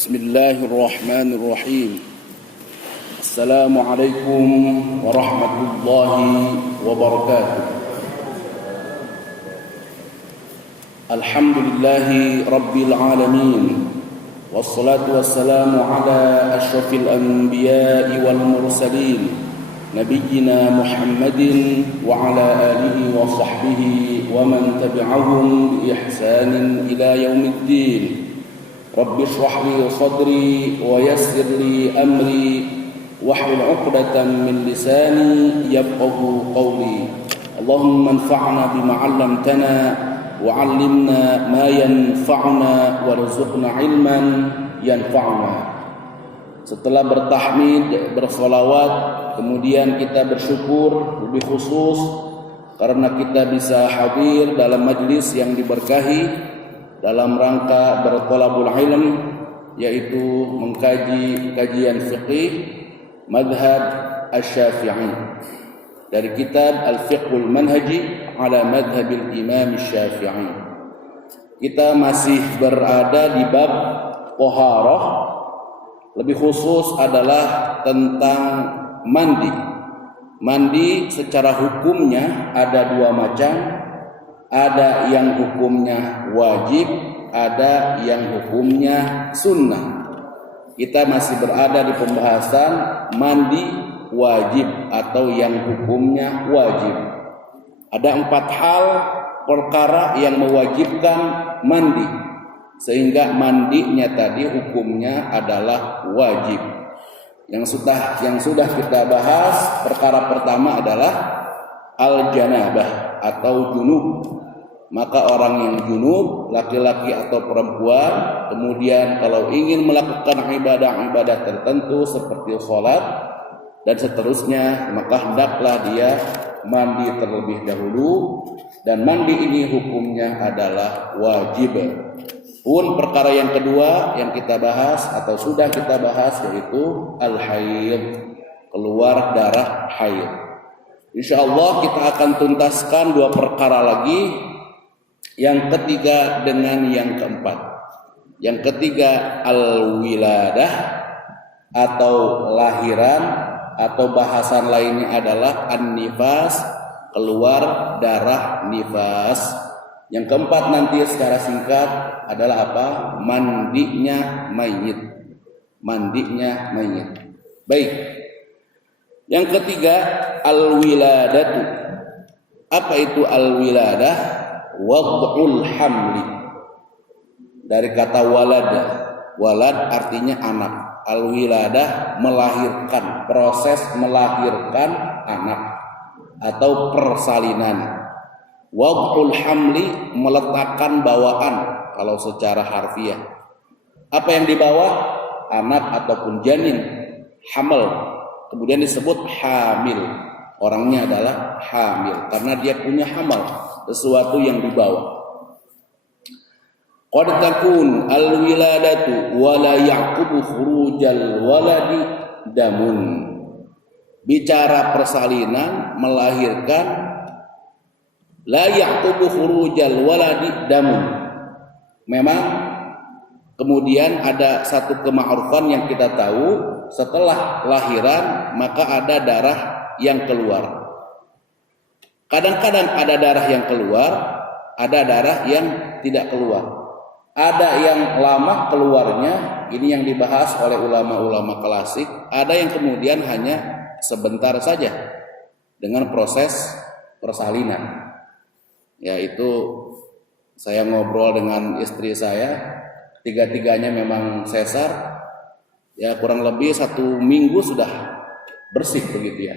Bismillahirrahmanirrahim. Assalamualaikum warahmatullahi wabarakatuh. Alhamdulillahi rabbil alamin. Wassalatu wassalamu ala asyrafil anbiya'i wal mursalin, nabiyyina Muhammadin wa ala alihi wa sahbihi wa man tabi'ahum bi ihsanin ila yaumiddin. Rabbi shrah li sadri wa yassir li amri wahlul 'uqdatam min lisani yafqahu qawli. Allahumma anfa'na bima 'allamtana wa 'allimna ma yanfa'una warzuqna 'ilman yanfa'una. Setelah bertahmid, bersolawat, kemudian kita bersyukur lebih khusus karena kita bisa hadir dalam majlis yang diberkahi dalam rangka berthalabul ilm, yaitu mengkaji kajian fiqih madhab asy-Syafi'i dari kitab Al-Fiqhul Manhaji ala madhabil Imam Syafi'i. Kita masih berada di bab taharah, lebih khusus adalah tentang mandi. Mandi secara hukumnya ada dua macam. Ada yang hukumnya wajib, ada yang hukumnya sunnah. Kita masih berada di pembahasan mandi wajib atau yang hukumnya wajib. Ada 4 hal perkara yang mewajibkan mandi, sehingga mandinya tadi hukumnya adalah wajib. Yang sudah kita bahas, perkara pertama adalah al-janabah atau junub. Maka orang yang junub, laki-laki atau perempuan, kemudian kalau ingin melakukan ibadah-ibadah tertentu seperti sholat dan seterusnya, maka hendaklah dia mandi terlebih dahulu, dan mandi ini hukumnya adalah wajib. Pun perkara yang kedua yang kita bahas atau sudah kita bahas yaitu al-haid, keluar darah haid. InsyaAllah kita akan tuntaskan 2 perkara lagi, yang ketiga dengan yang keempat. Yang ketiga al-wiladah atau lahiran, atau bahasan lainnya adalah an-nifas, keluar darah nifas. Yang keempat nanti secara singkat adalah apa? Mandinya mayit. Mandinya mayit. Baik. Yang ketiga al-wiladatu. Apa itu al-wiladah? Wad'ul hamli. Dari kata walad. Walad artinya anak. Al-wiladah melahirkan, proses melahirkan anak atau persalinan. Wad'ul hamli meletakkan bawaan kalau secara harfiah. Apa yang dibawa? Anak ataupun janin. Hamil. Kemudian disebut hamil. Orangnya adalah hamil karena dia punya hamal, sesuatu yang dibawa. Qad takun al-wiladatu wa la yaqubu khurujal waladi damun. Bicara persalinan, melahirkan, la yaqubu khurujal waladi damun. Memang kemudian ada satu kema'rufan yang kita tahu, setelah lahiran maka ada darah yang keluar. Kadang-kadang ada darah yang keluar, ada darah yang tidak keluar. Ada yang lama keluarnya, ini yang dibahas oleh ulama-ulama klasik. Ada yang kemudian hanya sebentar saja dengan proses persalinan. Yaitu saya ngobrol dengan istri saya, tiga-tiganya memang sesar. Ya kurang lebih 1 minggu sudah bersih begitu ya.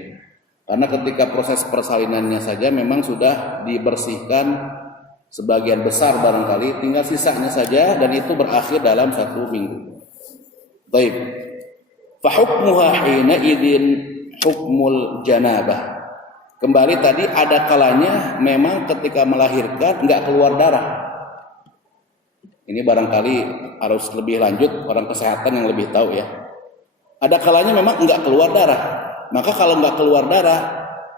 Karena ketika proses persalinannya saja memang sudah dibersihkan sebagian besar barangkali, tinggal sisanya saja, dan itu berakhir dalam 1 minggu. Baik. Fa hukmuha hina idzin hukmul janabah. Kembali tadi ada kalanya memang ketika melahirkan enggak keluar darah. Ini barangkali harus lebih lanjut, orang kesehatan yang lebih tahu ya. Ada kalanya memang enggak keluar darah. Maka kalau enggak keluar darah,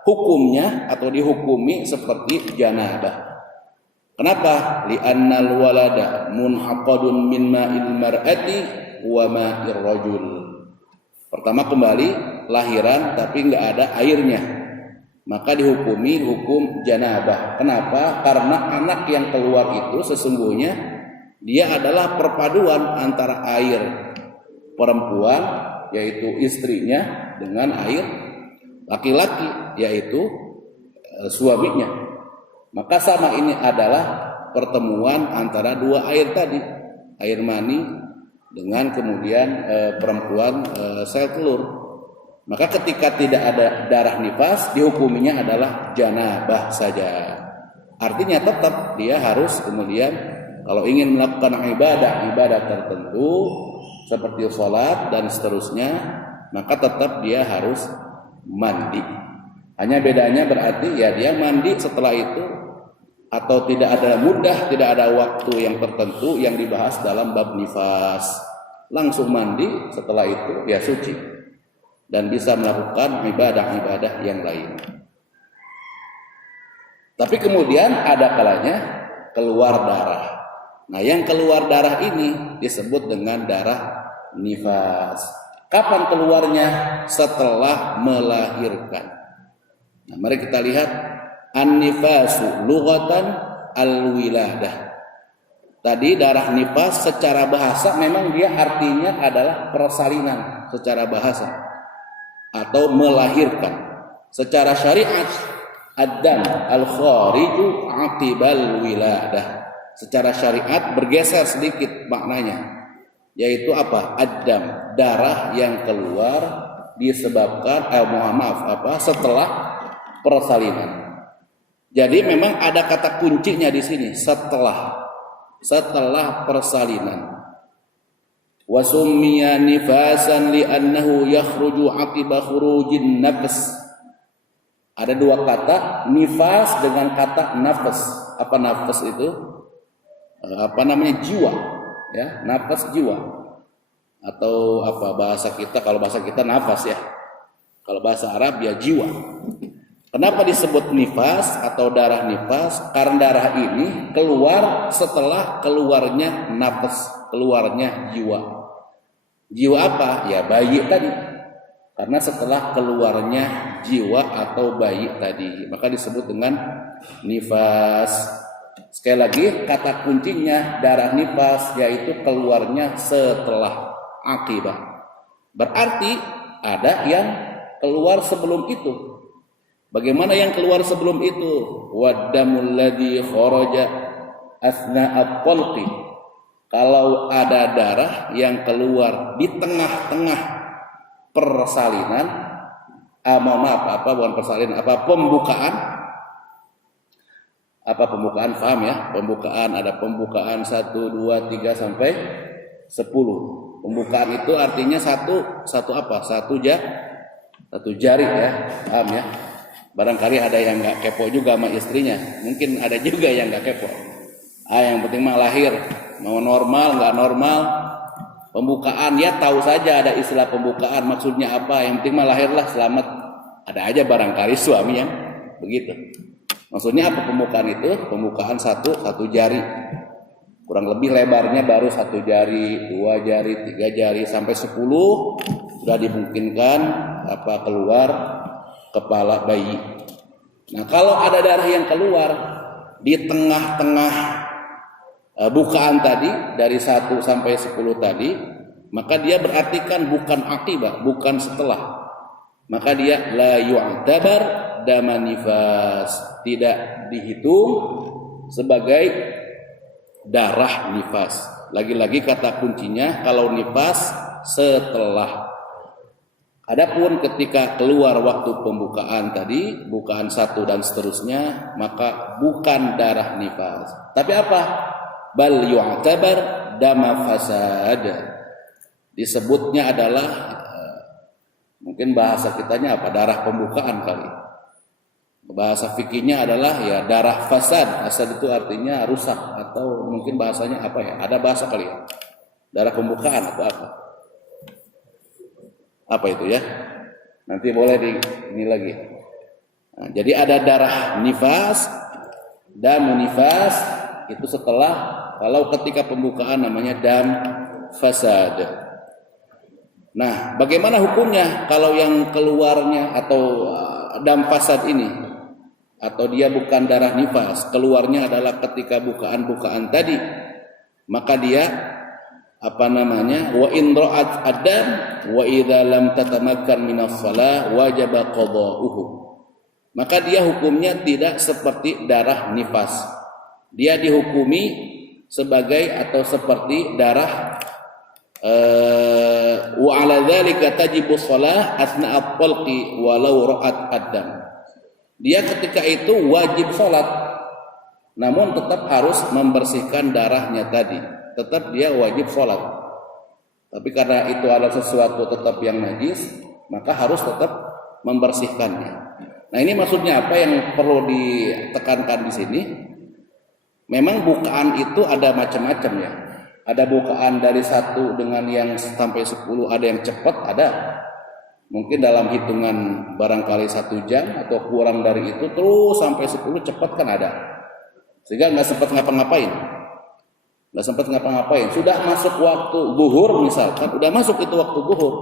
hukumnya atau dihukumi seperti janabah. Kenapa? Li'annal walada munhaqadun min ma'il mar'ati wa ma'ir rajul. Pertama kembali lahiran tapi nggak ada airnya, maka dihukumi hukum janabah. Kenapa? Karena anak yang keluar itu sesungguhnya dia adalah perpaduan antara air perempuan yaitu istrinya dengan air laki-laki yaitu suaminya. Maka sama ini adalah pertemuan antara dua air tadi, air mani dengan kemudian perempuan sel telur. Maka ketika tidak ada darah nifas, dihukuminya adalah janabah saja. Artinya tetap dia harus kemudian kalau ingin melakukan ibadah tertentu seperti sholat dan seterusnya, maka tetap dia harus mandi. Hanya bedanya berarti ya dia mandi setelah itu atau tidak ada mudah, tidak ada waktu yang tertentu yang dibahas dalam bab nifas. Langsung mandi setelah itu ya suci dan bisa melakukan ibadah-ibadah yang lain. Tapi kemudian ada kalanya keluar darah. Nah, yang keluar darah ini disebut dengan darah nifas. Kapan keluarnya? Setelah melahirkan. Nah, mari kita lihat an-nifasu lughatan al-wiladah. Tadi darah nifas secara bahasa memang dia artinya adalah persalinan secara bahasa atau melahirkan. Secara syariat ad-dam al-khariju aqibal wiladah. Secara syariat bergeser sedikit maknanya, yaitu apa? Ad-dam, darah yang keluar disebabkan setelah persalinan. Jadi memang ada kata kuncinya di sini, setelah persalinan. Wa summiya nifasan li'annahu yakhruju aqiba khurujin nafs. Ada dua kata, nifas dengan kata nafas. Apa nafas itu? Jiwa, ya, nafas jiwa. Atau apa bahasa kita? Kalau bahasa kita nafas ya. Kalau bahasa Arab ya jiwa. Kenapa disebut nifas atau darah nifas? Karena darah ini keluar setelah keluarnya nafas, keluarnya jiwa. Jiwa apa? Ya bayi tadi. Karena setelah keluarnya jiwa atau bayi tadi, maka disebut dengan nifas. Sekali lagi kata kuncinya darah nifas yaitu keluarnya setelah akibah. Berarti ada yang keluar sebelum itu. Bagaimana yang keluar sebelum itu? Waddamul ladzi kharaja asna'at talqi. Kalau ada darah yang keluar di tengah-tengah persalinan, pembukaan, paham ya? Pembukaan, ada pembukaan 1, 2, 3 sampai 10. Pembukaan itu artinya satu jari ya, paham ya? Barangkali ada yang nggak kepo juga sama istrinya, mungkin ada juga yang nggak kepo. Yang penting mah lahir, mau normal nggak normal, pembukaan ya tahu saja ada istilah pembukaan maksudnya apa. Yang penting mah lahirlah selamat. Ada aja barangkali suami yang begitu. Maksudnya apa pembukaan itu? Pembukaan satu jari, kurang lebih lebarnya baru 1 jari, 2 jari, 3 jari sampai 10 sudah dimungkinkan keluar kepala bayi. Nah, kalau ada darah yang keluar di tengah-tengah bukaan tadi dari 1 sampai 10 tadi, maka dia berarti kan bukan akibah, bukan setelah. Maka dia la yu'tabar dama nifas, tidak dihitung sebagai darah nifas. Lagi-lagi kata kuncinya kalau nifas setelah. Adapun ketika keluar waktu pembukaan tadi, bukaan 1 dan seterusnya, maka bukan darah nifas. Tapi apa? Bal yu'tabar dama fasad. Disebutnya adalah mungkin bahasa kitanya apa? Darah pembukaan kali. Bahasa fikihnya adalah ya darah fasad. Fasad itu artinya rusak atau mungkin bahasanya apa ya? Ada bahasa kali ya. Darah pembukaan atau apa? Apa itu ya? Nanti boleh ini lagi. Nah, jadi ada darah nifas, damu nifas itu setelah, kalau ketika pembukaan namanya dam fasad. Nah, bagaimana hukumnya kalau yang keluarnya atau dam fasad ini, atau dia bukan darah nifas, keluarnya adalah ketika bukaan-bukaan tadi, maka dia wa in ra'at adam wa idza lam tatamakkan minas shalah wajaba qada'uhu. Maka dia hukumnya tidak seperti darah nifas. Dia dihukumi sebagai atau seperti darah wa 'ala dzalika tajibu shalah asna'a talqi walau ra'at adam. Dia ketika itu wajib salat, namun tetap harus membersihkan darahnya tadi. Tetap dia wajib sholat. Tapi karena itu adalah sesuatu tetap yang najis, maka harus tetap membersihkannya. Nah, ini maksudnya apa yang perlu ditekankan di sini? Memang bukaan itu ada macam-macam ya. Ada bukaan dari 1 dengan yang sampai 10, ada yang cepat, ada. Mungkin dalam hitungan barangkali 1 jam atau kurang dari itu terus sampai 10 cepat kan ada. Sehingga nggak sempat ngapa-ngapain. Nggak sempat ngapa-ngapain. Sudah masuk waktu zuhur misalkan, udah masuk itu waktu zuhur.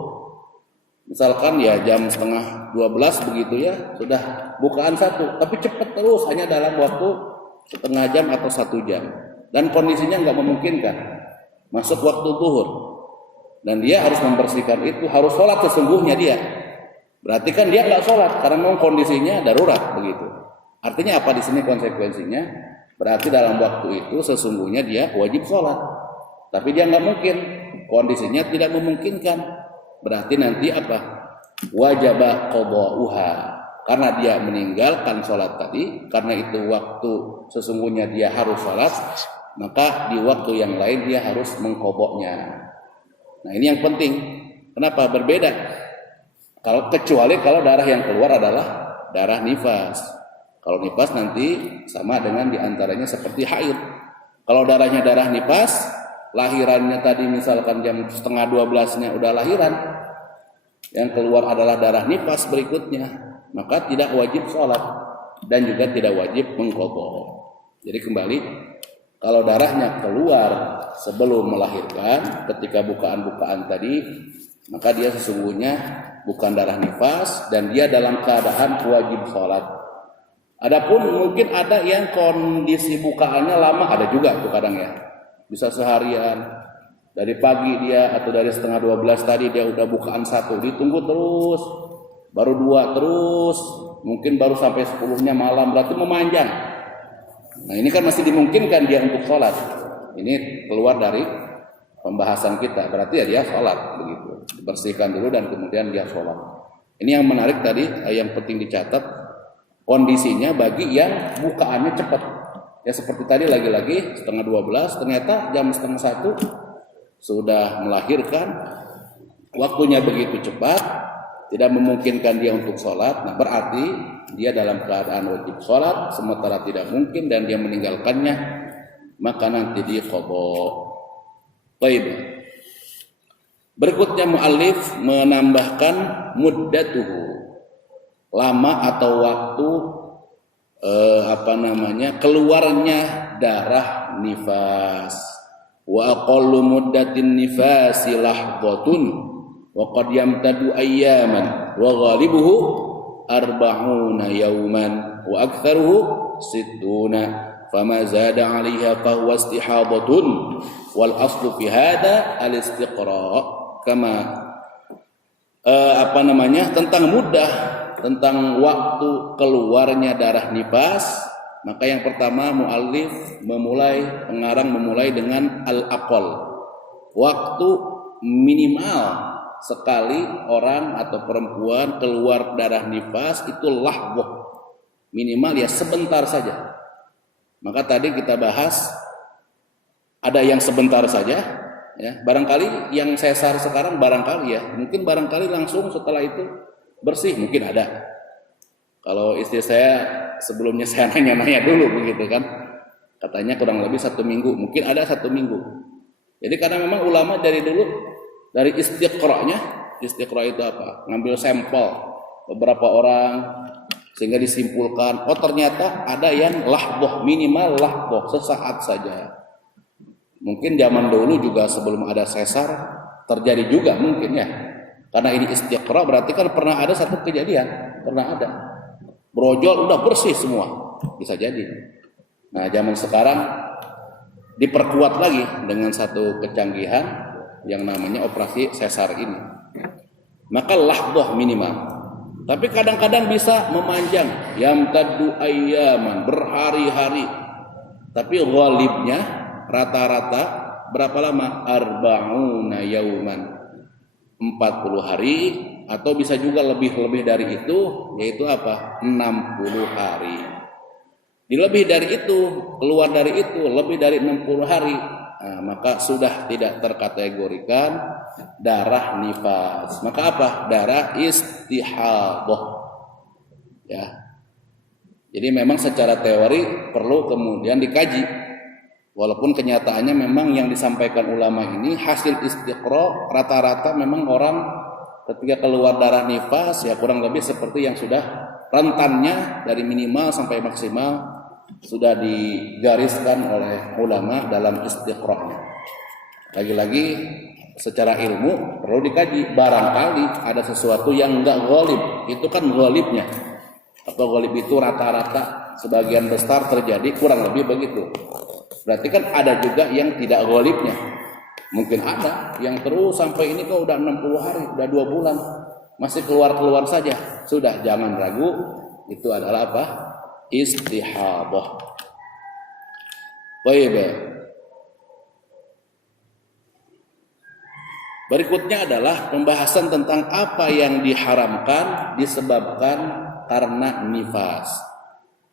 Misalkan ya jam setengah 12 begitu ya, sudah bukaan 1, tapi cepat terus hanya dalam waktu setengah jam atau 1 jam. Dan kondisinya nggak memungkinkan masuk waktu zuhur. Dan dia harus membersihkan itu, harus sholat sesungguhnya dia. Berarti kan dia nggak sholat karena memang kondisinya darurat begitu. Artinya apa di sini konsekuensinya? Berarti dalam waktu itu sesungguhnya dia wajib sholat. Tapi dia nggak mungkin, kondisinya tidak memungkinkan. Berarti nanti apa? Wajaba qada'uha. Karena dia meninggalkan sholat tadi, karena itu waktu sesungguhnya dia harus sholat, maka di waktu yang lain dia harus mengqada'nya. Nah, ini yang penting. Kenapa berbeda? Kecuali kalau darah yang keluar adalah darah nifas. Kalau nifas nanti sama dengan diantaranya seperti haid. Kalau darahnya darah nifas, lahirannya tadi misalkan jam setengah 12-nya udah lahiran, yang keluar adalah darah nifas berikutnya, maka tidak wajib sholat dan juga tidak wajib mengqadha. Jadi kembali, kalau darahnya keluar sebelum melahirkan, ketika bukaan-bukaan tadi, maka dia sesungguhnya bukan darah nifas dan dia dalam keadaan wajib sholat. Adapun mungkin ada yang kondisi bukaannya lama, ada juga tuh kadang ya. Bisa seharian, dari pagi dia atau dari setengah 12 tadi dia udah bukaan 1, ditunggu terus, baru 2 terus, mungkin baru sampai 10-nya malam, berarti memanjang. Nah, ini kan masih dimungkinkan dia untuk sholat. Ini keluar dari pembahasan kita, berarti ya dia sholat begitu. Dibersihkan dulu dan kemudian dia sholat. Ini yang menarik tadi, yang penting dicatat. Kondisinya bagi yang bukaannya cepat. Ya seperti tadi lagi-lagi setengah 12, ternyata jam setengah 1 sudah melahirkan. Waktunya begitu cepat, tidak memungkinkan dia untuk sholat. Nah, berarti dia dalam keadaan wajib sholat, sementara tidak mungkin dan dia meninggalkannya, maka nanti diqadha. Baik. Berikutnya muallif menambahkan muddatuhu. Lama atau waktu keluarnya darah nifas. Wa aqallu muddatin nifasi lahdhatun wa qad yamtadu ayyaman wa ghalibuhu 40 yawman wa aktharuhu 60 fama zada 'alaiha fa huwa istihadatun wal aslu fi hada al istiqra' kama tentang muddah, tentang waktu keluarnya darah nifas, maka yang pertama pengarang memulai dengan al-aqal. Waktu minimal sekali orang atau perempuan keluar darah nifas itu lahwah. Minimal ya sebentar saja. Maka tadi kita bahas ada yang sebentar saja, ya. Barangkali yang sesar sekarang mungkin langsung setelah itu bersih, mungkin ada. Kalau istri saya sebelumnya saya nanya dulu begitu kan, katanya kurang lebih 1 minggu, mungkin ada 1 minggu. Jadi karena memang ulama dari dulu dari istiqra itu apa? Ngambil sampel beberapa orang sehingga disimpulkan, oh ternyata ada yang lahboh, minimal lahboh sesaat saja. Mungkin zaman dulu juga sebelum ada sesar terjadi juga mungkin ya. Karena ini istiqra berarti kan pernah ada satu kejadian, pernah ada. Brojol udah bersih semua, bisa jadi. Nah, zaman sekarang diperkuat lagi dengan satu kecanggihan yang namanya operasi sesar ini. Maka lahdoh minimal. Tapi kadang-kadang bisa memanjang, yamtaddu ayyaman, berhari-hari. Tapi ghalibnya rata-rata berapa lama? Arba'una yauman. 40 hari atau bisa juga lebih dari itu, yaitu apa? 60 hari. Lebih dari itu, keluar dari itu lebih dari 60 hari, nah, maka sudah tidak terkategorikan darah nifas. Maka apa? Darah istihadah. Ya. Jadi memang secara teori perlu kemudian dikaji. Walaupun kenyataannya memang yang disampaikan ulama ini hasil istiqra rata-rata memang orang ketika keluar darah nifas ya kurang lebih seperti yang sudah rentannya dari minimal sampai maksimal sudah digariskan oleh ulama dalam istiqra'nya. Lagi-lagi secara ilmu perlu dikaji, barangkali ada sesuatu yang enggak ghalib, itu kan ghalibnya. Atau ghalib itu rata-rata sebagian besar terjadi, kurang lebih begitu. Berarti kan ada juga yang tidak ghalibnya. Mungkin ada yang terus sampai ini kok udah 60 hari, udah 2 bulan masih keluar-keluar saja. Sudah, jangan ragu, itu adalah apa? Istihadah. Baik. Berikutnya adalah pembahasan tentang apa yang diharamkan disebabkan karena nifas.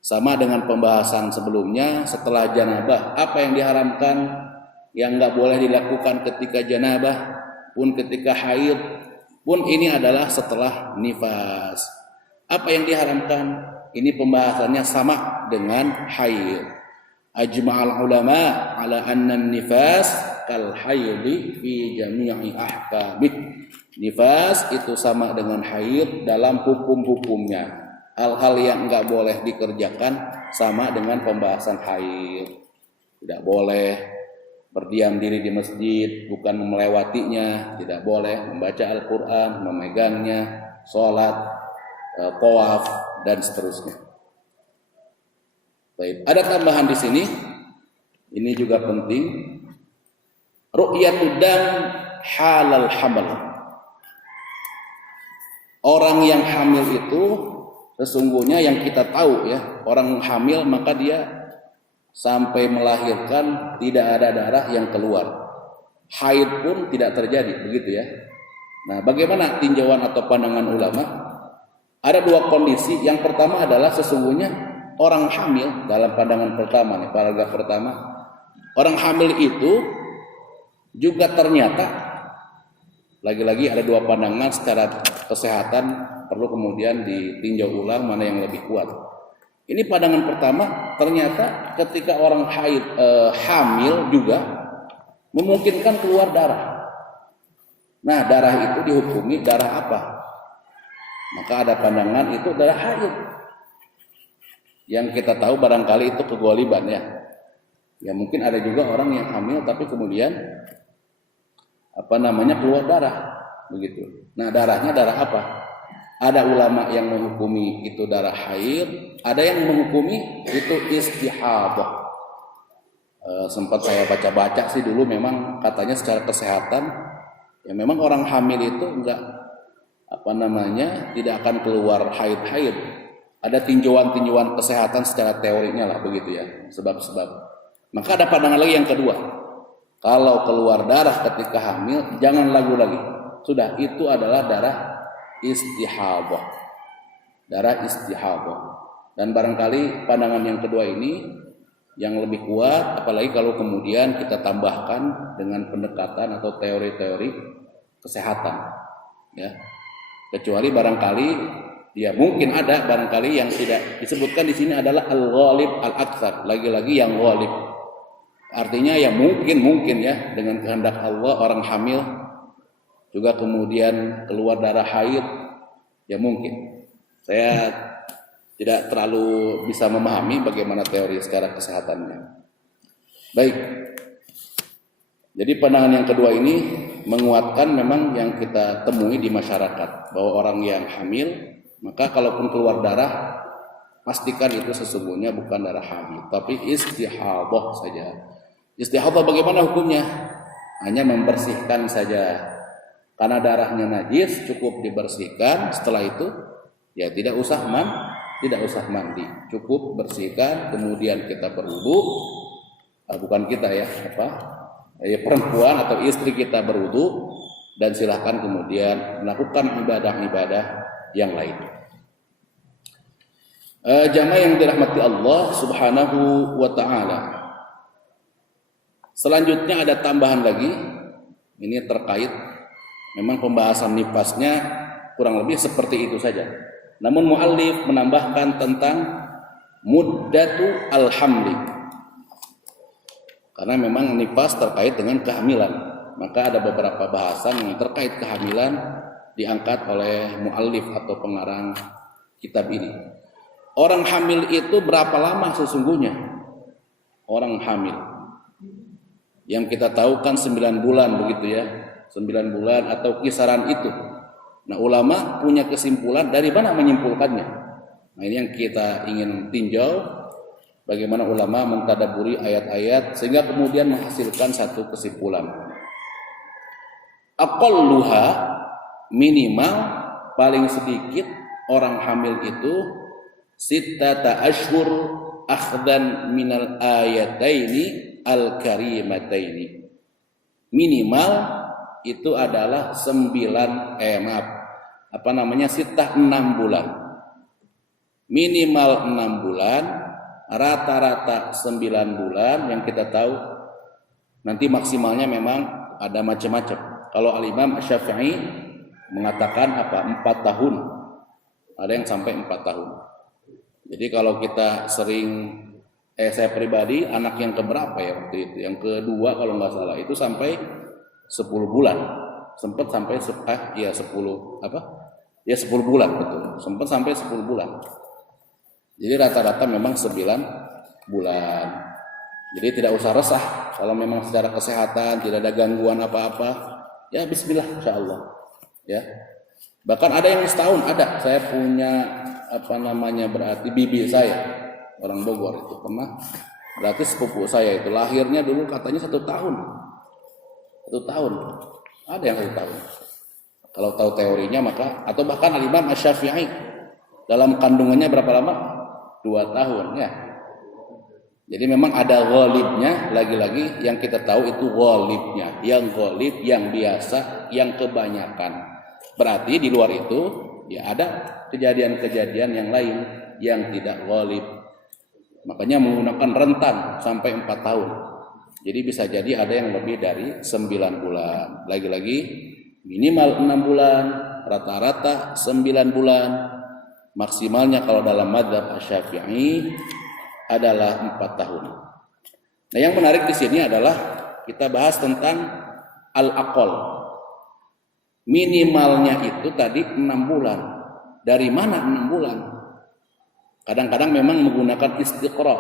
Sama dengan pembahasan sebelumnya, setelah janabah, apa yang diharamkan yang nggak boleh dilakukan ketika janabah, pun ketika haid, pun ini adalah setelah nifas. Apa yang diharamkan? Ini pembahasannya sama dengan haid. Ajma'al ulama ala anna nifas kal haidi fi jami'i ahkamih. Nifas itu sama dengan haid dalam hukum-hukumnya. Hal-hal yang enggak boleh dikerjakan sama dengan pembahasan haid. Tidak boleh berdiam diri di masjid, bukan melewatinya. Tidak boleh membaca Al-Quran, memegangnya, sholat, tawaf, dan seterusnya. Baik, ada tambahan di sini. Ini juga penting. Ru'yatud dam halal hamal. Orang yang hamil itu sesungguhnya yang kita tahu ya, orang hamil maka dia sampai melahirkan tidak ada darah yang keluar. Haid pun tidak terjadi, begitu ya. Nah, bagaimana tinjauan atau pandangan ulama? Ada 2 kondisi. Yang pertama adalah sesungguhnya orang hamil, dalam pandangan pertama nih, paragraf pertama, orang hamil itu juga ternyata lagi-lagi ada 2 pandangan secara kesehatan, perlu kemudian ditinjau ulang mana yang lebih kuat. Ini pandangan pertama, ternyata ketika orang haid hamil juga memungkinkan keluar darah. Nah, darah itu dihukumi darah apa? Maka ada pandangan itu darah haid. Yang kita tahu barangkali itu kegoliban ya. Ya mungkin ada juga orang yang hamil tapi kemudian keluar darah begitu. Nah, darahnya darah apa? Ada ulama yang menghukumi itu darah haid, ada yang menghukumi itu istihadah. Sempat saya baca-baca sih dulu, memang katanya secara kesehatan ya memang orang hamil itu enggak tidak akan keluar haid-haid. Ada tinjauan-tinjauan kesehatan secara teorinya lah begitu ya, sebab-sebab. Maka ada pandangan lagi yang kedua. Kalau keluar darah ketika hamil, jangan ragu lagi. Sudah, itu adalah darah istihadah. Darah istihadah. Dan barangkali pandangan yang kedua ini yang lebih kuat, apalagi kalau kemudian kita tambahkan dengan pendekatan atau teori-teori kesehatan. Ya. Kecuali barangkali ya mungkin ada barangkali yang tidak disebutkan di sini adalah al-ghalib al-aktsar, lagi-lagi yang ghalib. Artinya ya mungkin ya dengan kehendak Allah orang hamil juga kemudian keluar darah haid, ya mungkin. Saya tidak terlalu bisa memahami bagaimana teori secara kesehatannya. Baik. Jadi pandangan yang kedua ini menguatkan memang yang kita temui di masyarakat, bahwa orang yang hamil, maka kalaupun keluar darah, pastikan itu sesungguhnya bukan darah hamil, tapi istihadah saja. Istihadah bagaimana hukumnya? Hanya membersihkan saja. Karena darahnya najis, cukup dibersihkan. Setelah itu ya tidak usah mandi, cukup bersihkan, kemudian kita berwudu. Bukan kita ya, perempuan atau istri kita berwudu, dan silahkan kemudian melakukan ibadah-ibadah yang lain. Jamaah yang dirahmati Allah Subhanahu wa taala. Selanjutnya ada tambahan lagi. Ini terkait, memang pembahasan nifasnya kurang lebih seperti itu saja. Namun muallif menambahkan tentang muddatu al-hamli. Karena memang nifas terkait dengan kehamilan, maka ada beberapa bahasan yang terkait kehamilan diangkat oleh muallif atau pengarang kitab ini. Orang hamil itu berapa lama sesungguhnya? Orang hamil yang kita tahu kan 9 bulan begitu ya, 9 bulan atau kisaran itu. Nah, ulama punya kesimpulan, dari mana menyimpulkannya? Nah, ini yang kita ingin tinjau, bagaimana ulama mentadaburi ayat-ayat sehingga kemudian menghasilkan satu kesimpulan. Aqalluha, minimal paling sedikit orang hamil itu sittata ashhur akhdan minal ayataini al-karimataini. Minimal itu adalah 6 bulan. Minimal 6 bulan, rata-rata 9 bulan. Yang kita tahu nanti maksimalnya memang ada macam-macam. Kalau Al-Imam Syafi'i mengatakan 4 tahun. Ada yang sampai 4 tahun. Jadi kalau kita sering, saya pribadi anak yang keberapa ya waktu itu, yang kedua kalau nggak salah itu sampai 10 bulan, sempat sampai 10 bulan, betul, sempat sampai 10 bulan. Jadi rata-rata memang 9 bulan. Jadi tidak usah resah kalau memang secara kesehatan tidak ada gangguan apa-apa, ya bismillah insyaallah ya. Bahkan ada yang setahun, ada. Saya punya berarti bibi saya orang Bogor itu pernah, berarti sepupu saya itu lahirnya dulu katanya 1 tahun. 1 tahun. Ada yang 1 tahun. Kalau tahu teorinya maka, atau bahkan Al-Imam Asy-Syafi'i dalam kandungannya berapa lama? 2 tahun ya. Jadi memang ada ghalibnya, lagi-lagi yang kita tahu itu ghalibnya, yang ghalib, yang biasa, yang kebanyakan. Berarti di luar itu ya ada kejadian-kejadian yang lain yang tidak ghalib. Makanya menggunakan rentan sampai 4 tahun. Jadi bisa jadi ada yang lebih dari 9 bulan. Lagi-lagi minimal 6 bulan, rata-rata 9 bulan. Maksimalnya kalau dalam madzhab Asy-Syafi'i adalah 4 tahun. Nah, yang menarik di sini adalah kita bahas tentang al-aqal. Minimalnya itu tadi 6 bulan. Dari mana 6 bulan? Kadang-kadang memang menggunakan istiqra.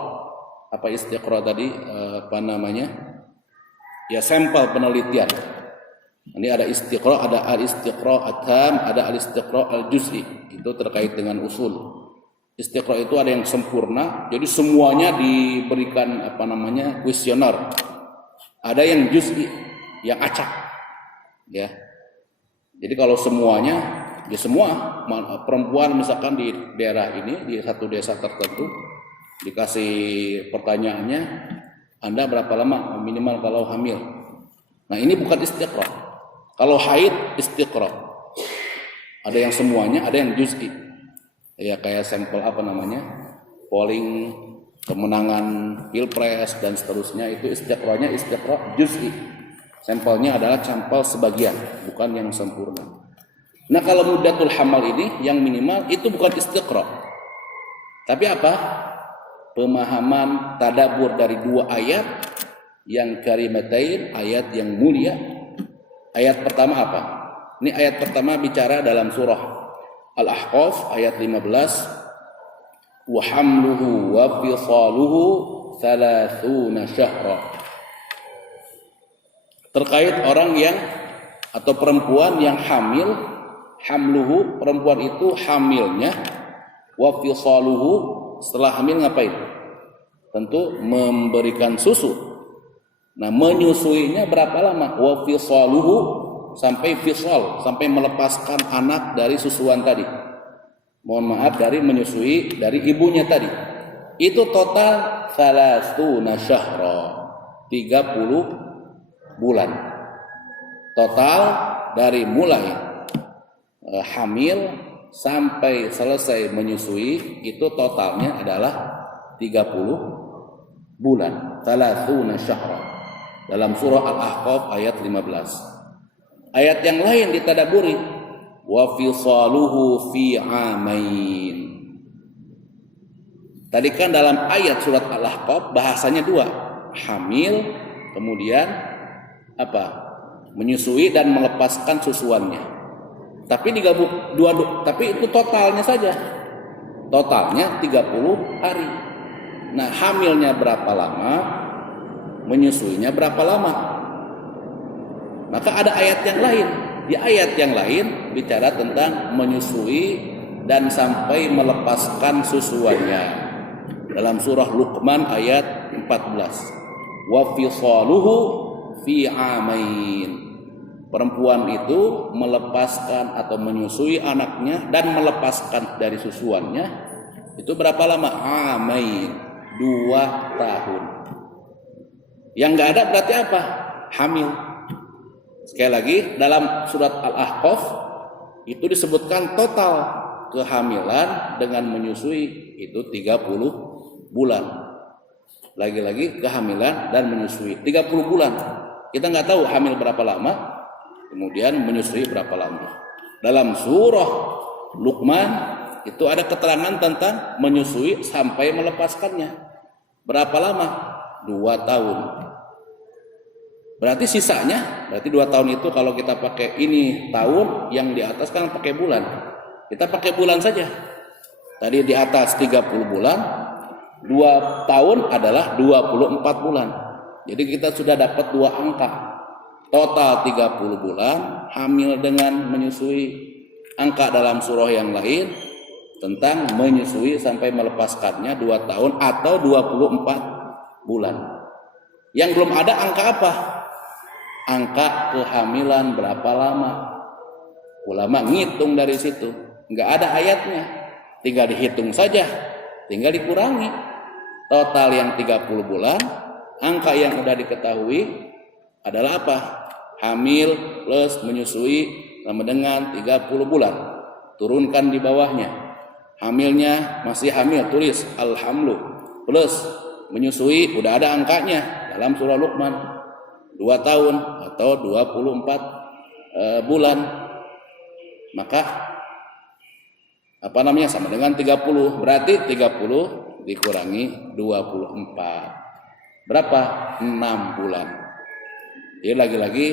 Apa istiqra tadi? Ya sampel penelitian. Ini ada istiqra, ada al-istiqra at-tam, ada al-istiqra al-juz'i. Itu terkait dengan usul. Istiqra itu ada yang sempurna, jadi semuanya diberikan kuesioner. Ada yang juz'i, yang acak. Ya. Jadi kalau semuanya, ya semua perempuan misalkan di daerah ini, di satu desa tertentu, dikasih pertanyaannya, Anda berapa lama minimal kalau hamil? Nah, ini bukan istiqra. Kalau haid istiqra. Ada yang semuanya, ada yang juz'i. Ya kayak sampel polling kemenangan pilpres dan seterusnya, itu istiqranya istiqra juz'i. Sampelnya adalah sampel sebagian, bukan yang sempurna. Nah, kalau muddatul hamal ini yang minimal itu bukan istiqra. Tapi apa? Pemahaman tadabbur dari 2 ayat yang karimatain, ayat yang mulia. Ayat pertama apa? Ini ayat pertama bicara dalam surah Al-Ahqaf ayat 15. Wa hamluhu wa fisaluhu 30 syahra. Terkait orang yang atau perempuan yang hamil, hamluhu, perempuan itu hamilnya, wa fisaluhu, setelah hamil ngapain? Tentu memberikan susu. Nah, menyusuinya berapa lama? Wa fisaluhu, sampai fisal, sampai melepaskan anak dari susuan tadi. Mohon maaf, dari menyusui dari ibunya tadi. Itu total 30 syahra, 30 bulan. Total dari mulai hamil sampai selesai menyusui itu totalnya adalah 30 bulan. 30 syahra. Dalam surah Al-Ahqaf ayat 15. Ayat yang lain ditadaburi, wa fisaluhu fi amain. Tadi kan dalam ayat surat Al-Ahqaf bahasanya dua, hamil kemudian apa? Menyusui dan melepaskan susuannya. Tapi digabung tapi itu totalnya saja. Totalnya 30 hari. Nah, hamilnya berapa lama? Menyusuinya berapa lama? Maka ada ayat yang lain. Di ayat yang lain bicara tentang menyusui dan sampai melepaskan susuannya. Dalam surah Luqman ayat 14. Wa fisaluhu fi amain. Perempuan itu melepaskan atau menyusui anaknya dan melepaskan dari susuannya itu berapa lama? Amain, 2 tahun. Yang enggak ada berarti apa? Hamil. Sekali lagi, dalam surat Al-Ahqaf itu disebutkan total kehamilan dengan menyusui itu 30 bulan. Lagi-lagi kehamilan dan menyusui 30 bulan. Kita nggak tahu hamil berapa lama, kemudian menyusui berapa lama. Dalam surah Luqman itu ada keterangan tentang menyusui sampai melepaskannya. Berapa lama? 2 tahun. Berarti sisanya, berarti 2 tahun itu kalau kita pakai ini tahun, yang di atas kan pakai bulan. Kita pakai bulan saja. Tadi di atas 30 bulan, 2 tahun adalah 24 bulan. Jadi kita sudah dapat 2 angka. Total 30 bulan, hamil dengan menyusui. Angka dalam surah yang lain tentang menyusui sampai melepaskannya 2 tahun atau 24 bulan. Yang belum ada angka apa? Angka kehamilan berapa lama? Ulama ngitung dari situ. Enggak ada ayatnya. Tinggal dihitung saja. Tinggal dikurangi. Total yang 30 bulan. Angka yang sudah diketahui adalah apa? Hamil plus menyusui sama dengan 30 bulan. Turunkan di bawahnya. Hamilnya masih hamil, tulis alhamlu. Plus menyusui udah ada angkanya dalam surah Luqman. 2 tahun atau 24 bulan. Maka sama dengan 30. Berarti 30 dikurangi 24. Berapa? 6 bulan. Jadi lagi-lagi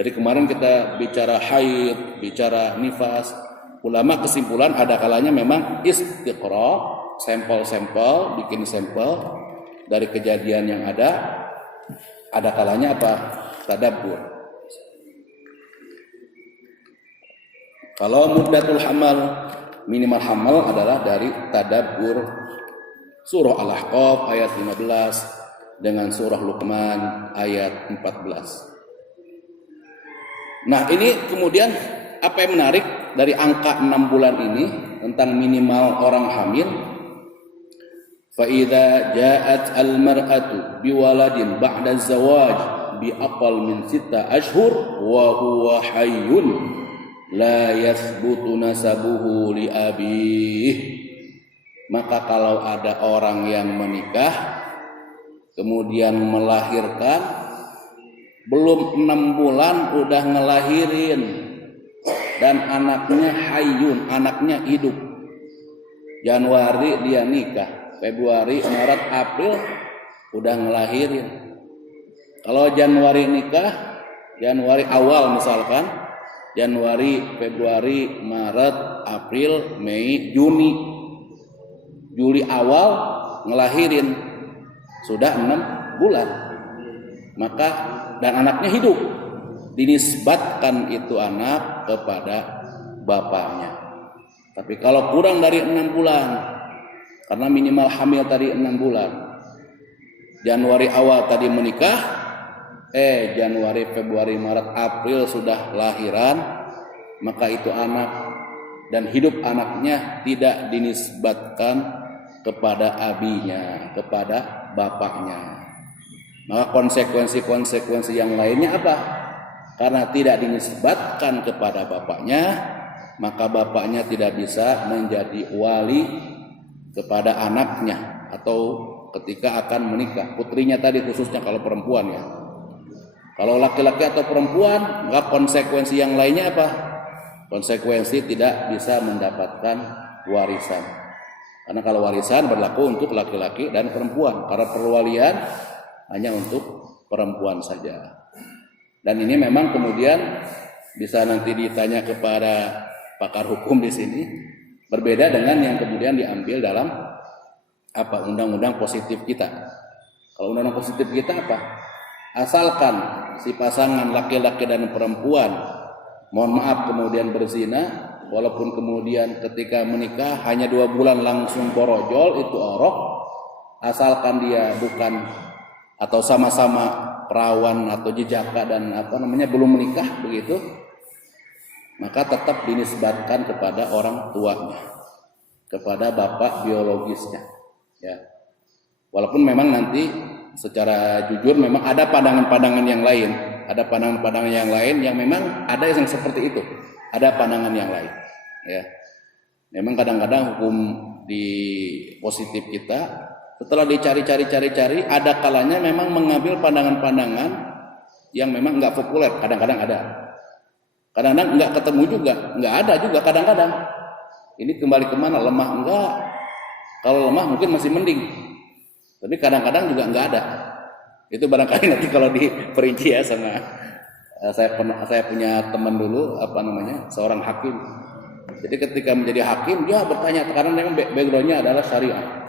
dari kemarin kita bicara haid, bicara nifas. Ulama kesimpulan ada kalanya memang istiqra, sampel-sampel, bikin sampel dari kejadian yang ada. Ada kalanya apa? Tadabbur. Kalau muddatul hamal, minimal hamal adalah dari tadabbur surah Al-Ahqaf ayat 15 dengan surah Luqman ayat 14. Nah, ini kemudian apa yang menarik dari angka 6 bulan ini tentang minimal orang hamil. فَإِذَا جَاءَتْ الْمَرْأَةُ بِوَلَدٍ بَعْدَ الزَّوَاجِ بِأَقَلَّ مِنْ 6 أشهر وَهُوَ حَيٌّ لَا يَثْبُتُ نَسَبُهُ لِأَبِيهِ. Maka kalau ada orang yang menikah kemudian melahirkan belum 6 bulan udah ngelahirin dan anaknya hayyun, anaknya hidup. Januari dia nikah, Februari, Maret, April udah ngelahirin. Kalau Januari nikah, Januari awal misalkan, Januari, Februari, Maret, April, Mei, Juni, Juli awal ngelahirin, sudah 6 bulan. Maka dan anaknya hidup, dinisbatkan itu anak kepada bapaknya. Tapi kalau kurang dari 6 bulan, karena minimal hamil tadi 6 bulan, Januari awal tadi menikah, Januari, Februari, Maret, April sudah lahiran, maka itu anak dan hidup anaknya tidak dinisbatkan kepada abinya, kepada bapaknya. Maka konsekuensi yang lainnya apa? Karena tidak dinisbatkan kepada bapaknya, maka bapaknya tidak bisa menjadi wali kepada anaknya atau ketika akan menikah. Putrinya tadi khususnya kalau perempuan ya. Kalau laki-laki atau perempuan, maka konsekuensi yang lainnya apa? Konsekuensi tidak bisa mendapatkan warisan. Karena kalau warisan berlaku untuk laki-laki dan perempuan. Karena perwalian hanya untuk perempuan saja. Dan ini memang kemudian bisa nanti ditanya kepada pakar hukum di sini, berbeda dengan yang kemudian diambil dalam undang-undang positif kita. Kalau undang-undang positif kita apa? Asalkan si pasangan laki-laki dan perempuan, mohon maaf, kemudian berzina, walaupun kemudian ketika menikah hanya 2 bulan langsung borojol, itu orok, asalkan dia bukan atau sama-sama perawan atau jejaka dan belum menikah begitu, maka tetap dinisbatkan kepada orang tuanya, kepada bapak biologisnya ya. Walaupun memang nanti secara jujur memang ada pandangan-pandangan yang lain, yang memang ada yang seperti itu, ada pandangan yang lain ya. Memang kadang-kadang hukum di positif kita setelah dicari-cari, ada kalanya memang mengambil pandangan-pandangan yang memang nggak populer, kadang-kadang ada. Kadang-kadang nggak ketemu juga, nggak ada juga kadang-kadang. Ini kembali kemana? Lemah enggak? Kalau lemah mungkin masih mending. Tapi kadang-kadang juga nggak ada. Itu barangkali nanti kalau diperinci ya sama saya punya teman dulu seorang hakim. Jadi ketika menjadi hakim dia bertanya, karena memang backgroundnya adalah syariah.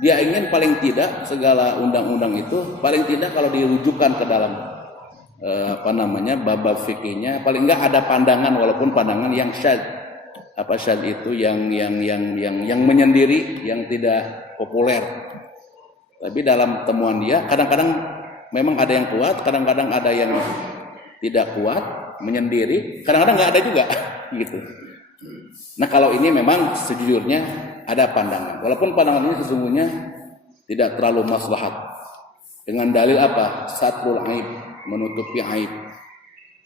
Dia ingin paling tidak segala undang-undang itu paling tidak kalau dirujukan ke dalam bab fikihnya paling enggak ada pandangan, walaupun pandangan yang syadz. Syadz itu yang menyendiri, yang tidak populer. Tapi dalam temuan dia kadang-kadang memang ada yang kuat, kadang-kadang ada yang tidak kuat, menyendiri, kadang-kadang enggak ada juga gitu. Nah, kalau ini memang sejujurnya ada pandangan, walaupun pandangan ini sesungguhnya tidak terlalu maslahat. Dengan dalil apa? Satrul aib, menutupi aib.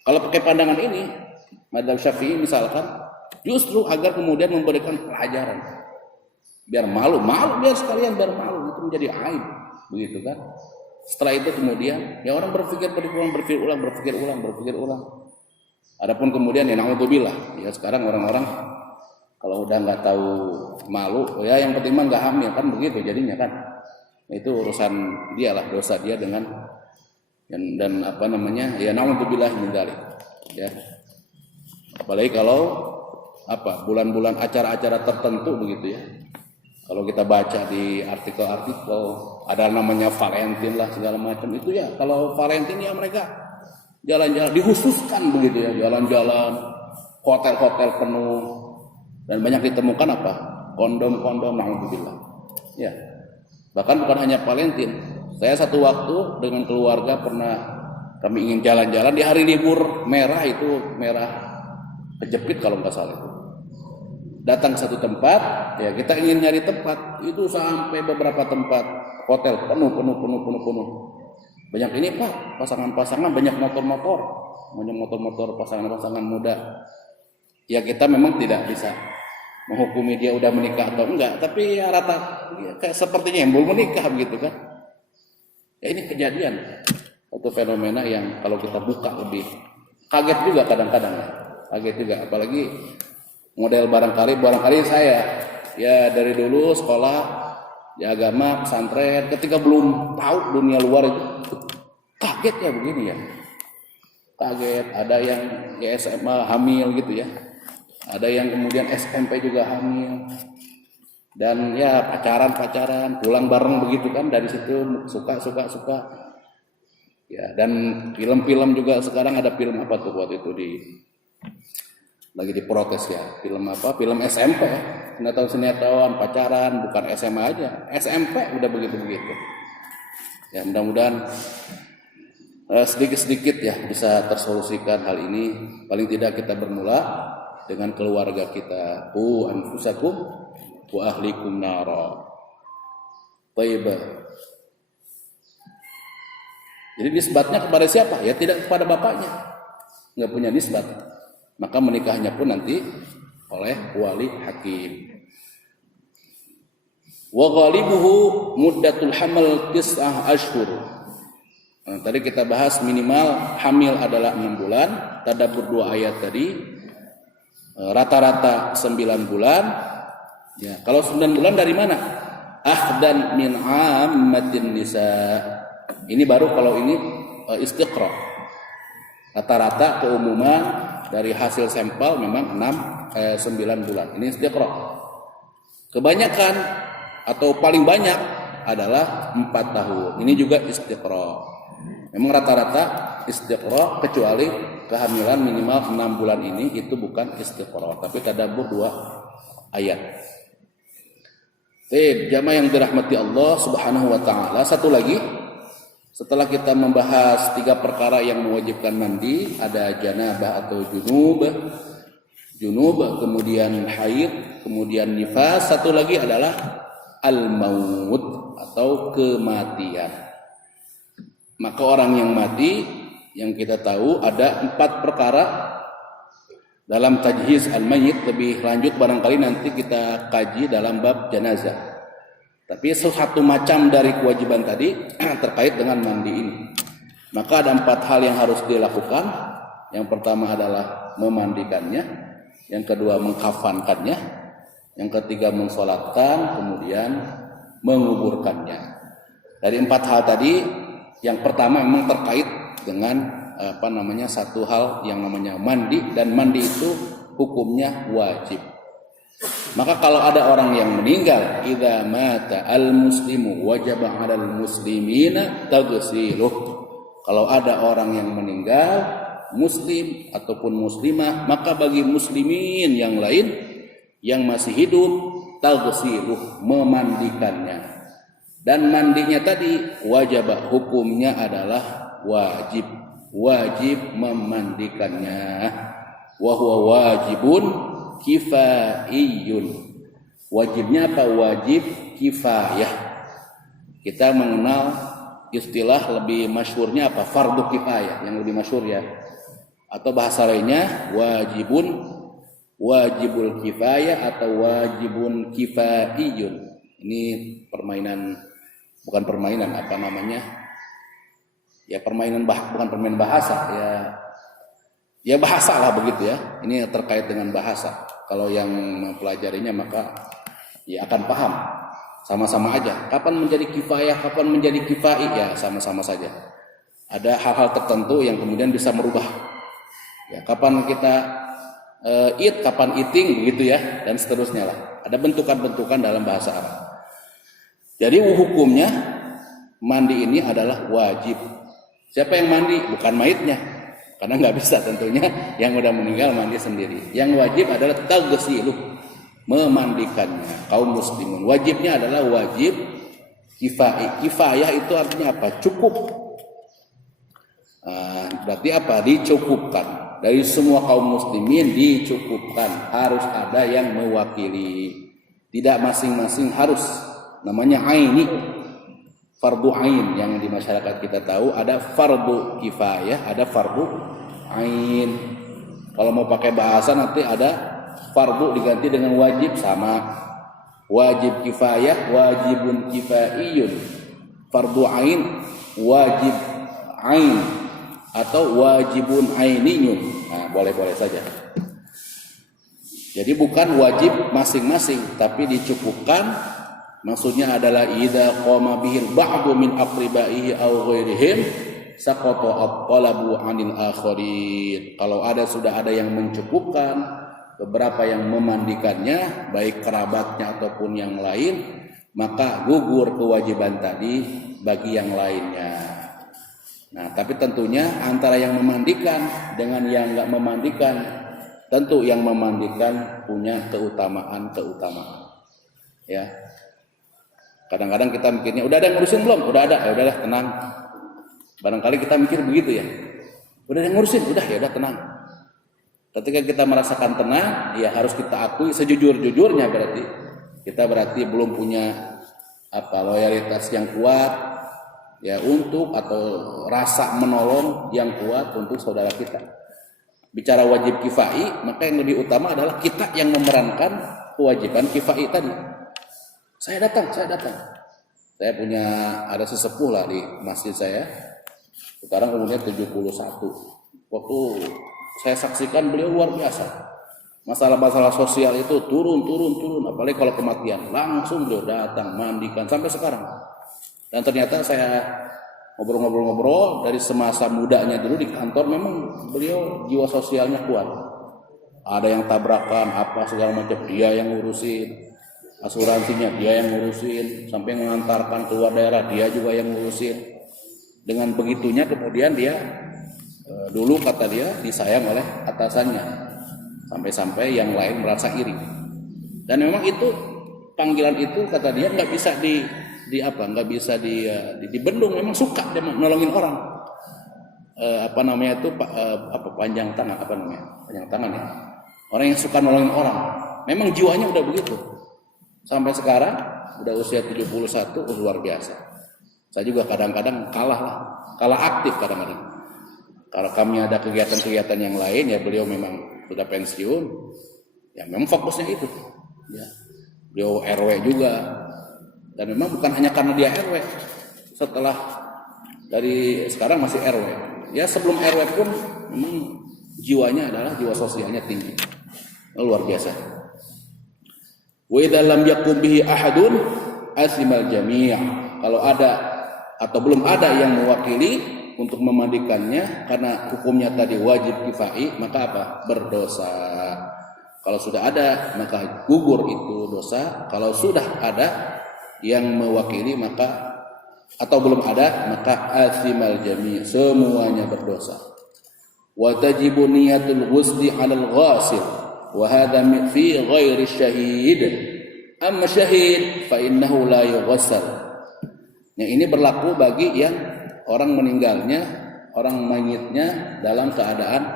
Kalau pakai pandangan ini, madzhab Syafi'i misalkan, justru agar kemudian memberikan pelajaran, biar malu biar sekalian biar malu, itu menjadi aib, begitu kan? Setelah itu kemudian ya orang berpikir ulang. Adapun kemudian ya naudzubillah, ya sekarang orang-orang kalau udah nggak tahu malu, ya yang penting mah nggak hamil kan begitu jadinya kan. Itu urusan dia lah, dosa dia dengan dan ya naudzubillah min dzalik. Ya. Apalagi kalau bulan-bulan acara-acara tertentu begitu ya. Kalau kita baca di artikel-artikel ada namanya Valentine lah segala macam itu ya. Kalau Valentine ya mereka jalan-jalan dikhususkan begitu ya, jalan-jalan, hotel-hotel penuh, dan banyak ditemukan kondom naudzubillah. Ya. Bahkan bukan hanya Valentine. Saya satu waktu dengan keluarga pernah kami ingin jalan-jalan di hari libur merah kejepit kalau nggak salah itu. Datang ke satu tempat, ya kita ingin nyari tempat, itu sampai beberapa tempat hotel penuh. Banyak ini Pak, pasangan-pasangan, banyak motor-motor pasangan-pasangan muda. Ya kita memang tidak bisa menghukumi dia udah menikah atau enggak, tapi ya kayak sepertinya yang belum menikah begitu kan. Ya ini kejadian, satu fenomena yang kalau kita buka lebih kaget juga kadang-kadang. Kaget juga, apalagi model barangkali saya ya dari dulu sekolah di agama pesantren, ketika belum tahu dunia luar itu kaget ya begini ya. Kaget, ada yang di SMA hamil gitu ya. Ada yang kemudian SMP juga hamil. Dan ya pacaran, pulang bareng begitu kan, dari situ suka. Ya, dan film-film juga sekarang ada film apa tuh waktu itu lagi diprotes ya. Film apa? Film SMP ya. Nggak tahu sinetron, pacaran, bukan SMA aja. SMP udah begitu-begitu. Ya, mudah-mudahan sedikit-sedikit ya bisa tersolusikan hal ini. Paling tidak kita bermula dengan keluarga kita. Anfusakum wa ahlikum nara. Baik. Jadi nisbatnya kepada siapa? Ya tidak kepada bapaknya. Nggak punya nisbat. Maka menikahnya pun nanti oleh wali hakim. Wa ghalibuhu muddatul hamal 9 ashhur. Nah, tadi kita bahas minimal hamil adalah 6 bulan. Tadabbur 2 ayat tadi rata-rata 9 bulan. Ya, kalau 9 bulan dari mana? Ahdan min ammatin nisa. Ini baru kalau ini istiqra. Rata-rata keumuman dari hasil sampel memang 9 bulan. Ini istiqra. Kebanyakan atau paling banyak adalah 4 tahun. Ini juga istiqra. Memang rata-rata istiqra kecuali kehamilan minimal 6 bulan ini itu bukan istiqra, tapi tadabbur 2 ayat. Jamaah yang dirahmati Allah Subhanahu wa taala, satu lagi setelah kita membahas 3 perkara yang mewajibkan mandi, ada janabah atau junub, kemudian haid, kemudian nifas, satu lagi adalah al-maut atau kematian. Maka orang yang mati yang kita tahu ada 4 perkara dalam tajhiz al-mayyit. Lebih lanjut barangkali nanti kita kaji dalam bab jenazah. Tapi satu macam dari kewajiban tadi terkait dengan mandi ini. Maka ada 4 hal yang harus dilakukan. Yang pertama adalah memandikannya, yang kedua mengkafankannya, yang ketiga mensolatkan, kemudian menguburkannya. Dari 4 hal tadi, yang pertama memang terkait dengan satu hal yang namanya mandi, dan mandi itu hukumnya wajib. Maka kalau ada orang yang meninggal, idza mata al-muslimu wajaba 'alal muslimina taghsiluh. Kalau ada orang yang meninggal, muslim ataupun muslimah, maka bagi muslimin yang lain yang masih hidup taghsiluh, memandikannya. Dan mandinya tadi wajib, hukumnya adalah wajib memandikannya. Wa huwa wajibun kifaiyun. Wajibnya apa? Wajib kifayah. Kita mengenal istilah lebih masyhurnya apa? Fardu kifayah, yang lebih masyhur ya. Atau bahasa lainnya wajibul kifayah atau wajibun kifaiyun. Ini bukan permainan, ya permainan bukan permainan bahasa ya bahasa lah begitu ya. Ini terkait dengan bahasa. Kalau yang mempelajarinya maka ya akan paham. Sama-sama aja. Kapan menjadi kifayah, kapan menjadi kifai, ya sama-sama saja. Ada hal-hal tertentu yang kemudian bisa merubah. Ya, kapan kita kapan eating begitu ya, dan seterusnya lah. Ada bentukan-bentukan dalam bahasa Arab. Jadi hukumnya mandi ini adalah wajib. Siapa yang mandi? Bukan mayitnya. Karena nggak bisa tentunya yang udah meninggal mandi sendiri. Yang wajib adalah taghsiluh, memandikannya kaum muslimin. Wajibnya adalah wajib kifayah. Kifayah itu artinya apa? Cukup. Berarti apa? Dicukupkan. Dari semua kaum muslimin dicukupkan. Harus ada yang mewakili. Tidak masing-masing harus. Namanya aini. Fardu ain yang di masyarakat kita tahu, ada fardu kifayah, ada fardu ain. Kalau mau pakai bahasa nanti ada fardu diganti dengan wajib, sama. Wajib kifayah, wajibun kifaiyun. Fardu ain, wajib ain, atau wajibun ainiyun. Nah, boleh-boleh saja. Jadi bukan wajib masing-masing, tapi dicukupkan. Maksudnya adalah idza qama bihil ba'du min aqribaihi aw ghairihim saqata at-talabu 'anil akharin. Kalau sudah ada yang mencukupkan, beberapa yang memandikannya, baik kerabatnya ataupun yang lain, maka gugur kewajiban tadi bagi yang lainnya. Nah, tapi tentunya antara yang memandikan dengan yang nggak memandikan, tentu yang memandikan punya keutamaan. Ya, kadang-kadang kita mikirnya udah ada yang ngurusin belum? Udah ada, ya udah tenang. Barangkali kita mikir begitu ya. Udah ada yang ngurusin, udah ya udah tenang. Ketika kita merasakan tenang, ya harus kita akui sejujur-jujurnya berarti belum punya loyalitas yang kuat. Ya untuk atau rasa menolong yang kuat untuk saudara kita. Bicara wajib kifai, maka yang lebih utama adalah kita yang memerankan kewajiban kifai tadi. Saya datang. Saya punya ada sesepuh lah di masjid saya. Sekarang umurnya 71. Waktu saya saksikan beliau luar biasa. Masalah-masalah sosial itu turun. Apalagi kalau kematian, langsung beliau datang mandikan sampai sekarang. Dan ternyata saya ngobrol-ngobrol dari semasa mudanya dulu di kantor, memang beliau jiwa sosialnya kuat. Ada yang tabrakan apa segala macam, dia yang ngurusin. Asuransinya dia yang ngurusin, sampai mengantarkan keluar daerah dia juga yang ngurusin. Dengan begitunya kemudian dia dulu kata dia disayang oleh atasannya, sampai-sampai yang lain merasa iri. Dan memang itu panggilan itu kata dia nggak bisa dibendung, memang suka dia nolongin orang. Panjang tangan ya. Orang yang suka nolongin orang, memang jiwanya udah begitu. Sampai sekarang udah usia 71, luar biasa. Saya juga kadang-kadang kalah aktif kadang-kadang. Kalau kami ada kegiatan-kegiatan yang lain, ya beliau memang sudah pensiun, ya memang fokusnya itu. Ya. Beliau RW juga. Dan memang bukan hanya karena dia RW, setelah dari sekarang masih RW. Ya sebelum RW pun memang jiwanya adalah jiwa sosialnya tinggi, luar biasa. Wa idza lam yakum bihi ahadun asimal jami'. Kalau ada atau belum ada yang mewakili untuk memandikannya karena hukumnya tadi wajib kifai, maka apa? Berdosa. Kalau sudah ada maka gugur itu dosa. Kalau sudah ada yang mewakili maka atau belum ada maka asimal jami', semuanya berdosa. Wa tajibu niyatul ghusli 'alal ghasil wa hadha fi ghairi syahid. Amma syahid fa innahu la yughassal. Yang ini berlaku bagi yang orang meninggalnya, orang mayitnya dalam keadaan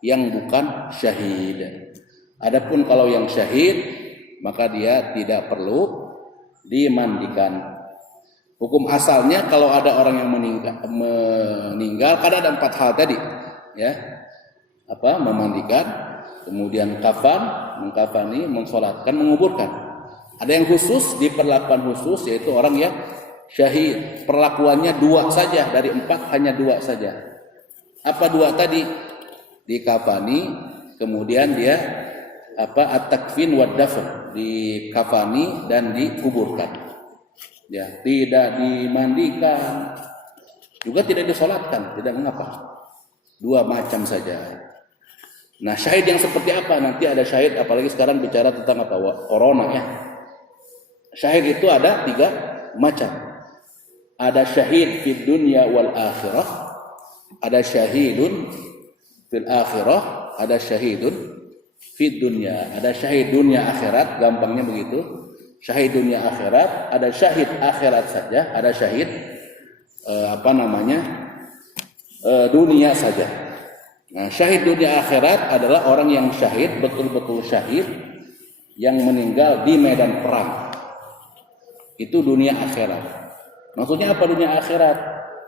yang bukan syahid. Adapun kalau yang syahid maka dia tidak perlu dimandikan. Hukum asalnya kalau ada orang yang meninggal kan ada 4 hal tadi, ya. Memandikan, kemudian mengkafani, mensolatkan, menguburkan. Ada yang khusus, diperlakukan khusus, yaitu orang yang syahid. Perlakuannya 2 saja, dari 4 hanya 2 saja. Apa 2 tadi? Dikafani, kemudian dia at-takfin wa dafn, dikafani dan dikuburkan. Ya, tidak dimandikan, juga tidak disolatkan, tidak mengapa. 2 macam saja. Nah, syahid yang seperti apa? Nanti ada syahid, apalagi sekarang bicara tentang corona ya. Syahid itu ada 3 macam. Ada syahid fid dunya wal akhirah, ada syahidun fil akhirah, ada syahidun fid dunya. Ada syahid dunia akhirat, gampangnya begitu. Syahid dunia akhirat, ada syahid akhirat saja, ada syahid dunia saja. Nah, syahid dunia akhirat adalah orang yang syahid, betul-betul syahid, yang meninggal di medan perang. Itu dunia akhirat. Maksudnya apa dunia akhirat?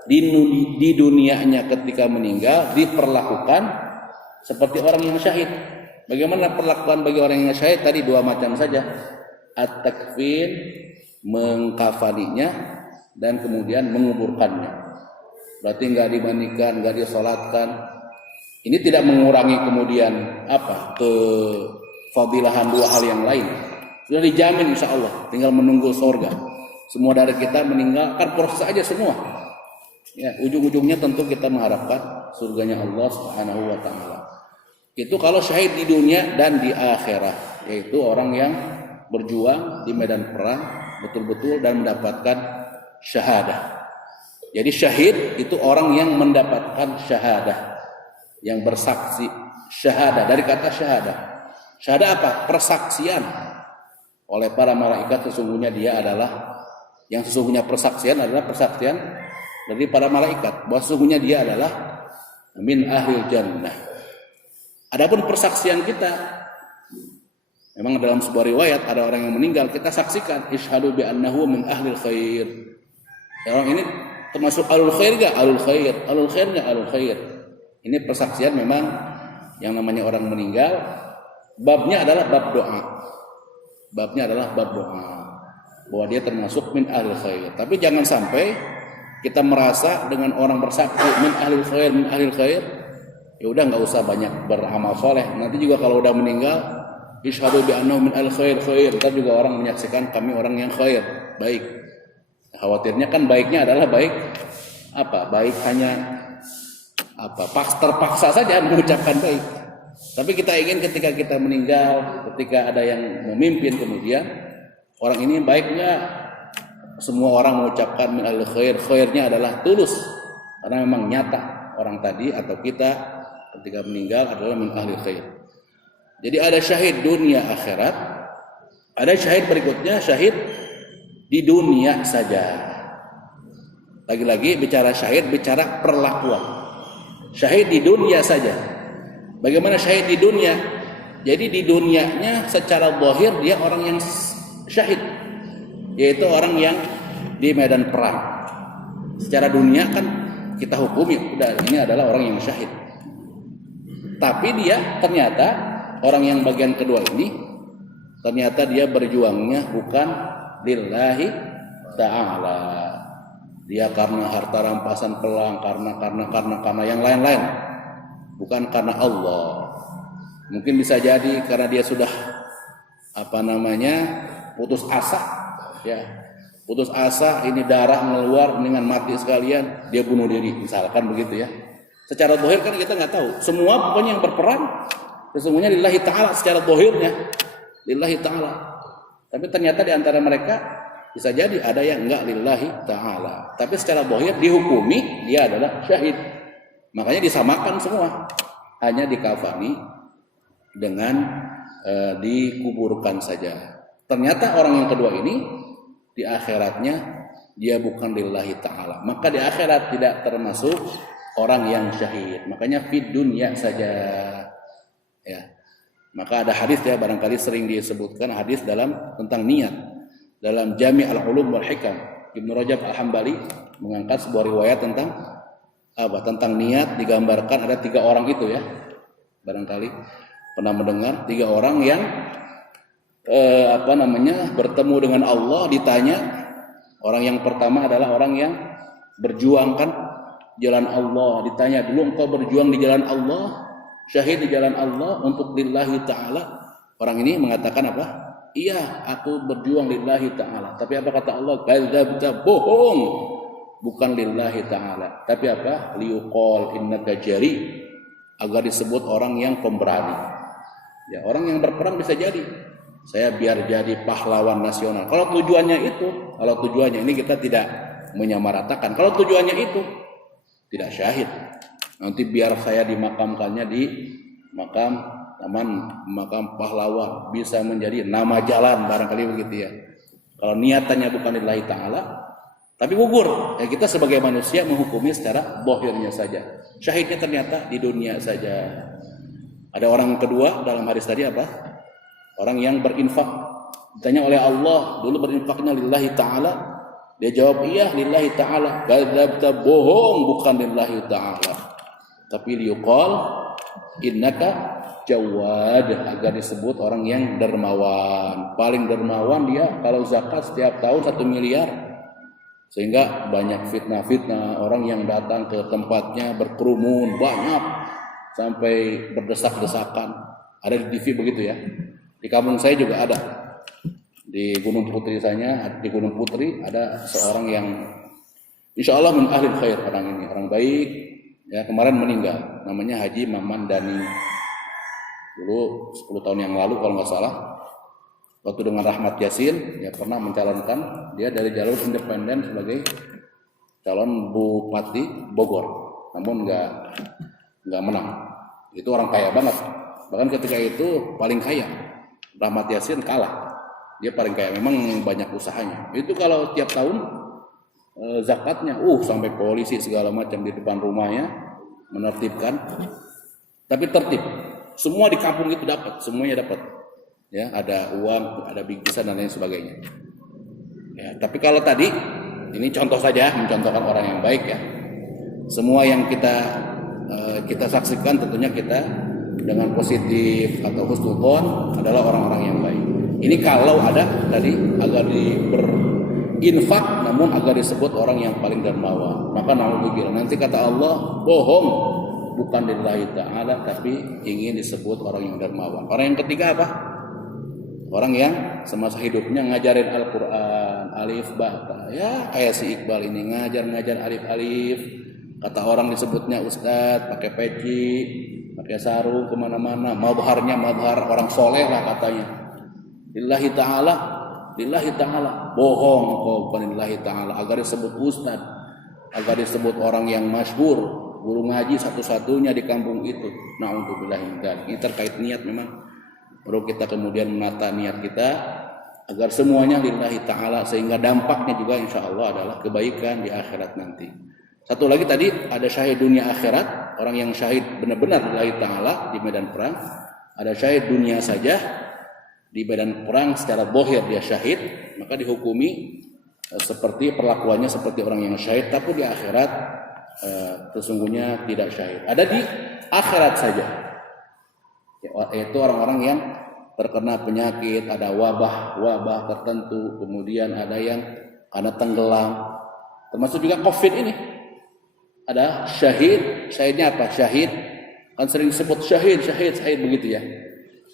Di dunianya ketika meninggal diperlakukan seperti orang yang syahid. Bagaimana perlakuan bagi orang yang syahid? Tadi 2 macam saja. At-takfin, mengkafaninya, dan kemudian menguburkannya. Berarti nggak dimandikan, nggak disolatkan. Ini tidak mengurangi kemudian kefadilahan 2 hal yang lain. Sudah dijamin insya Allah, tinggal menunggu surga. Semua dari kita meninggalkan proses aja semua. Ya, ujung-ujungnya tentu kita mengharapkan surganya Allah Subhanahu wa taala. Itu kalau syahid di dunia dan di akhirat, yaitu orang yang berjuang di medan perang betul-betul dan mendapatkan syahadah. Jadi syahid itu orang yang mendapatkan syahadah, yang bersaksi syahadah, dari kata syahadah. Syahadah apa? Persaksian oleh para malaikat sesungguhnya dia adalah, yang sesungguhnya persaksian adalah persaksian dari para malaikat bahwa sesungguhnya dia adalah min ahlil jannah. Adapun persaksian kita, memang dalam sebuah riwayat ada orang yang meninggal, kita saksikan isyhadu bi annahu min ahlil khair. Orang ini termasuk alul khair enggak? Alul khair. Alul khair enggak? Alul khair. Ini persaksian memang yang namanya orang meninggal, babnya adalah bab doa. Babnya adalah bab doa bahwa dia termasuk min ahlil khair. Tapi jangan sampai kita merasa dengan orang bersaksi min ahlil khair, min ahlil khair, ya udah enggak usah banyak beramal soleh. Nanti juga kalau udah meninggal, isyhadu bi annahu min ahlil khair, khair. Ntar juga orang menyaksikan kami orang yang khair, baik. Khawatirnya kan baiknya adalah baik apa? Baik hanya apa? Terpaksa saja mengucapkan baik. Tapi kita ingin ketika kita meninggal, ketika ada yang memimpin kemudian orang ini baiknya semua orang mengucapkan min al khair, khairnya adalah tulus karena memang nyata orang tadi atau kita ketika meninggal adalah min ahli khair. Jadi ada syahid dunia akhirat, ada syahid berikutnya syahid di dunia saja. Lagi-lagi bicara syahid, bicara perlakuan. Syahid di dunia saja. Bagaimana syahid di dunia? Jadi di dunianya secara zahir dia orang yang syahid, yaitu orang yang di medan perang. Secara dunia kan kita hukumi, udah ini adalah orang yang syahid. Tapi dia ternyata orang yang bagian kedua ini ternyata dia berjuangnya bukan lillahi ta'ala. Dia karena harta rampasan perang, karena yang lain-lain. Bukan karena Allah. Mungkin bisa jadi karena dia sudah putus asa, ya. Putus asa, ini darah meluar dengan mati sekalian, dia bunuh diri, misalkan begitu ya. Secara zahir kan kita nggak tahu. Semua pokoknya yang berperang sesungguhnya lillahi ta'ala secara zahirnya, lillahi ta'ala. Tapi ternyata di antara mereka bisa jadi ada yang enggak lillahi ta'ala. Tapi secara zahir dihukumi dia adalah syahid. Makanya disamakan semua. Hanya dikafani dengan dikuburkan saja. Ternyata orang yang kedua ini di akhiratnya dia bukan lillahi ta'ala. Maka di akhirat tidak termasuk orang yang syahid. Makanya fid dunya saja. Ya. Maka ada hadis ya, barangkali sering disebutkan hadis tentang niat. Dalam Jami' al-Ulum wal Hikam, Ibnu Rajab Al-Hambali mengangkat sebuah riwayat tentang niat, digambarkan ada 3 orang itu ya. Barangkali pernah mendengar 3 orang yang bertemu dengan Allah, ditanya. Orang yang pertama adalah orang yang berjuangkan jalan Allah. Ditanya dulu, engkau berjuang di jalan Allah, syahid di jalan Allah untuk lillahi ta'ala. Orang ini mengatakan apa? Iya, aku berjuang lillahi ta'ala. Tapi apa kata Allah? Kadzabta, bohong. Bukan lillahi ta'ala. Tapi apa? Liuqal innaka jari. Agar disebut orang yang pemberani. Ya, orang yang berperang bisa jadi saya biar jadi pahlawan nasional. Kalau tujuannya ini kita tidak menyamaratakan. Kalau tujuannya itu tidak syahid. Nanti biar saya dimakamkannya di makam pahlawan, bisa menjadi nama jalan barangkali begitu ya. Kalau niatannya bukan lillahi ta'ala, tapi gugur. Ya kita sebagai manusia menghukumi secara zahirnya saja. Syahidnya ternyata di dunia saja. Ada orang kedua dalam hadis tadi apa? Orang yang berinfak. Ditanya oleh Allah, dulu berinfaknya lillahi ta'ala. Dia jawab iya lillahi ta'ala. Kadzabta, bohong, bukan lillahi ta'ala. Tapi liuqal innaka jawad, agar disebut orang yang dermawan. Paling dermawan dia kalau zakat setiap tahun 1 miliar. Sehingga banyak fitnah-fitnah, orang yang datang ke tempatnya berkerumun banyak sampai berdesak-desakan. Ada di TV begitu ya. Di kampung saya juga ada. Di Gunung Putri ada seorang yang insya Allah min ahli khair, orang ini orang baik ya, kemarin meninggal, namanya Haji Maman Dani. Dulu 10 tahun yang lalu kalau nggak salah, waktu dengan Rahmat Yasin ya pernah mencalonkan dia dari jalur independen calon Bupati Bogor, namun nggak menang. Itu orang kaya banget. Bahkan ketika itu paling kaya, Rahmat Yassin kalah. Dia paling kaya, memang banyak usahanya. Itu kalau tiap tahun zakatnya, sampai polisi segala macam di depan rumahnya menertibkan. Tapi tertib, semua di kampung itu dapat, semuanya dapat. Ya, ada uang, ada bingkisan dan lain sebagainya. Ya, tapi kalau tadi ini contoh saja, mencontohkan orang yang baik ya. Semua yang kita saksikan tentunya kita dengan positif atau husnuzon adalah orang-orang yang baik. Ini kalau ada tadi agar berinfak namun agar disebut orang yang paling dermawan. Maka naudzubillah, nanti kata Allah bohong, bukan lillahi ta'ala tapi ingin disebut orang yang dermawan. Orang yang ketiga apa? Orang yang semasa hidupnya ngajarin Al-Quran, alif ba. Ya kayak si Iqbal ini ngajar alif-alif. Kata orang disebutnya ustadz, pakai peci, pakai sarung kemana-mana. Mazharnya mazhar orang soleh lah katanya. Lillahi ta'ala. Bohong kok, bukan lillahi ta'ala. Agar disebut ustadz, agar disebut orang yang masyhur, guru ngaji satu-satunya di kampung itu. Na'udzubillah min dzalik. Ini terkait niat memang. Perlu kita kemudian menata niat kita agar semuanya lillahi ta'ala, sehingga dampaknya juga insya Allah adalah kebaikan di akhirat nanti. Satu lagi tadi ada syahid dunia akhirat, orang yang syahid benar-benar lillahi ta'ala di medan perang. Ada syahid dunia saja, di medan perang secara zahir dia syahid, maka dihukumi seperti perlakuannya seperti orang yang syahid, tapi di akhirat sesungguhnya tidak syahid. Ada di akhirat saja, yaitu orang-orang yang terkena penyakit, ada wabah tertentu, kemudian ada yang karena tenggelam, termasuk juga COVID ini. Ada syahidnya apa? Syahid kan sering disebut syahid begitu ya.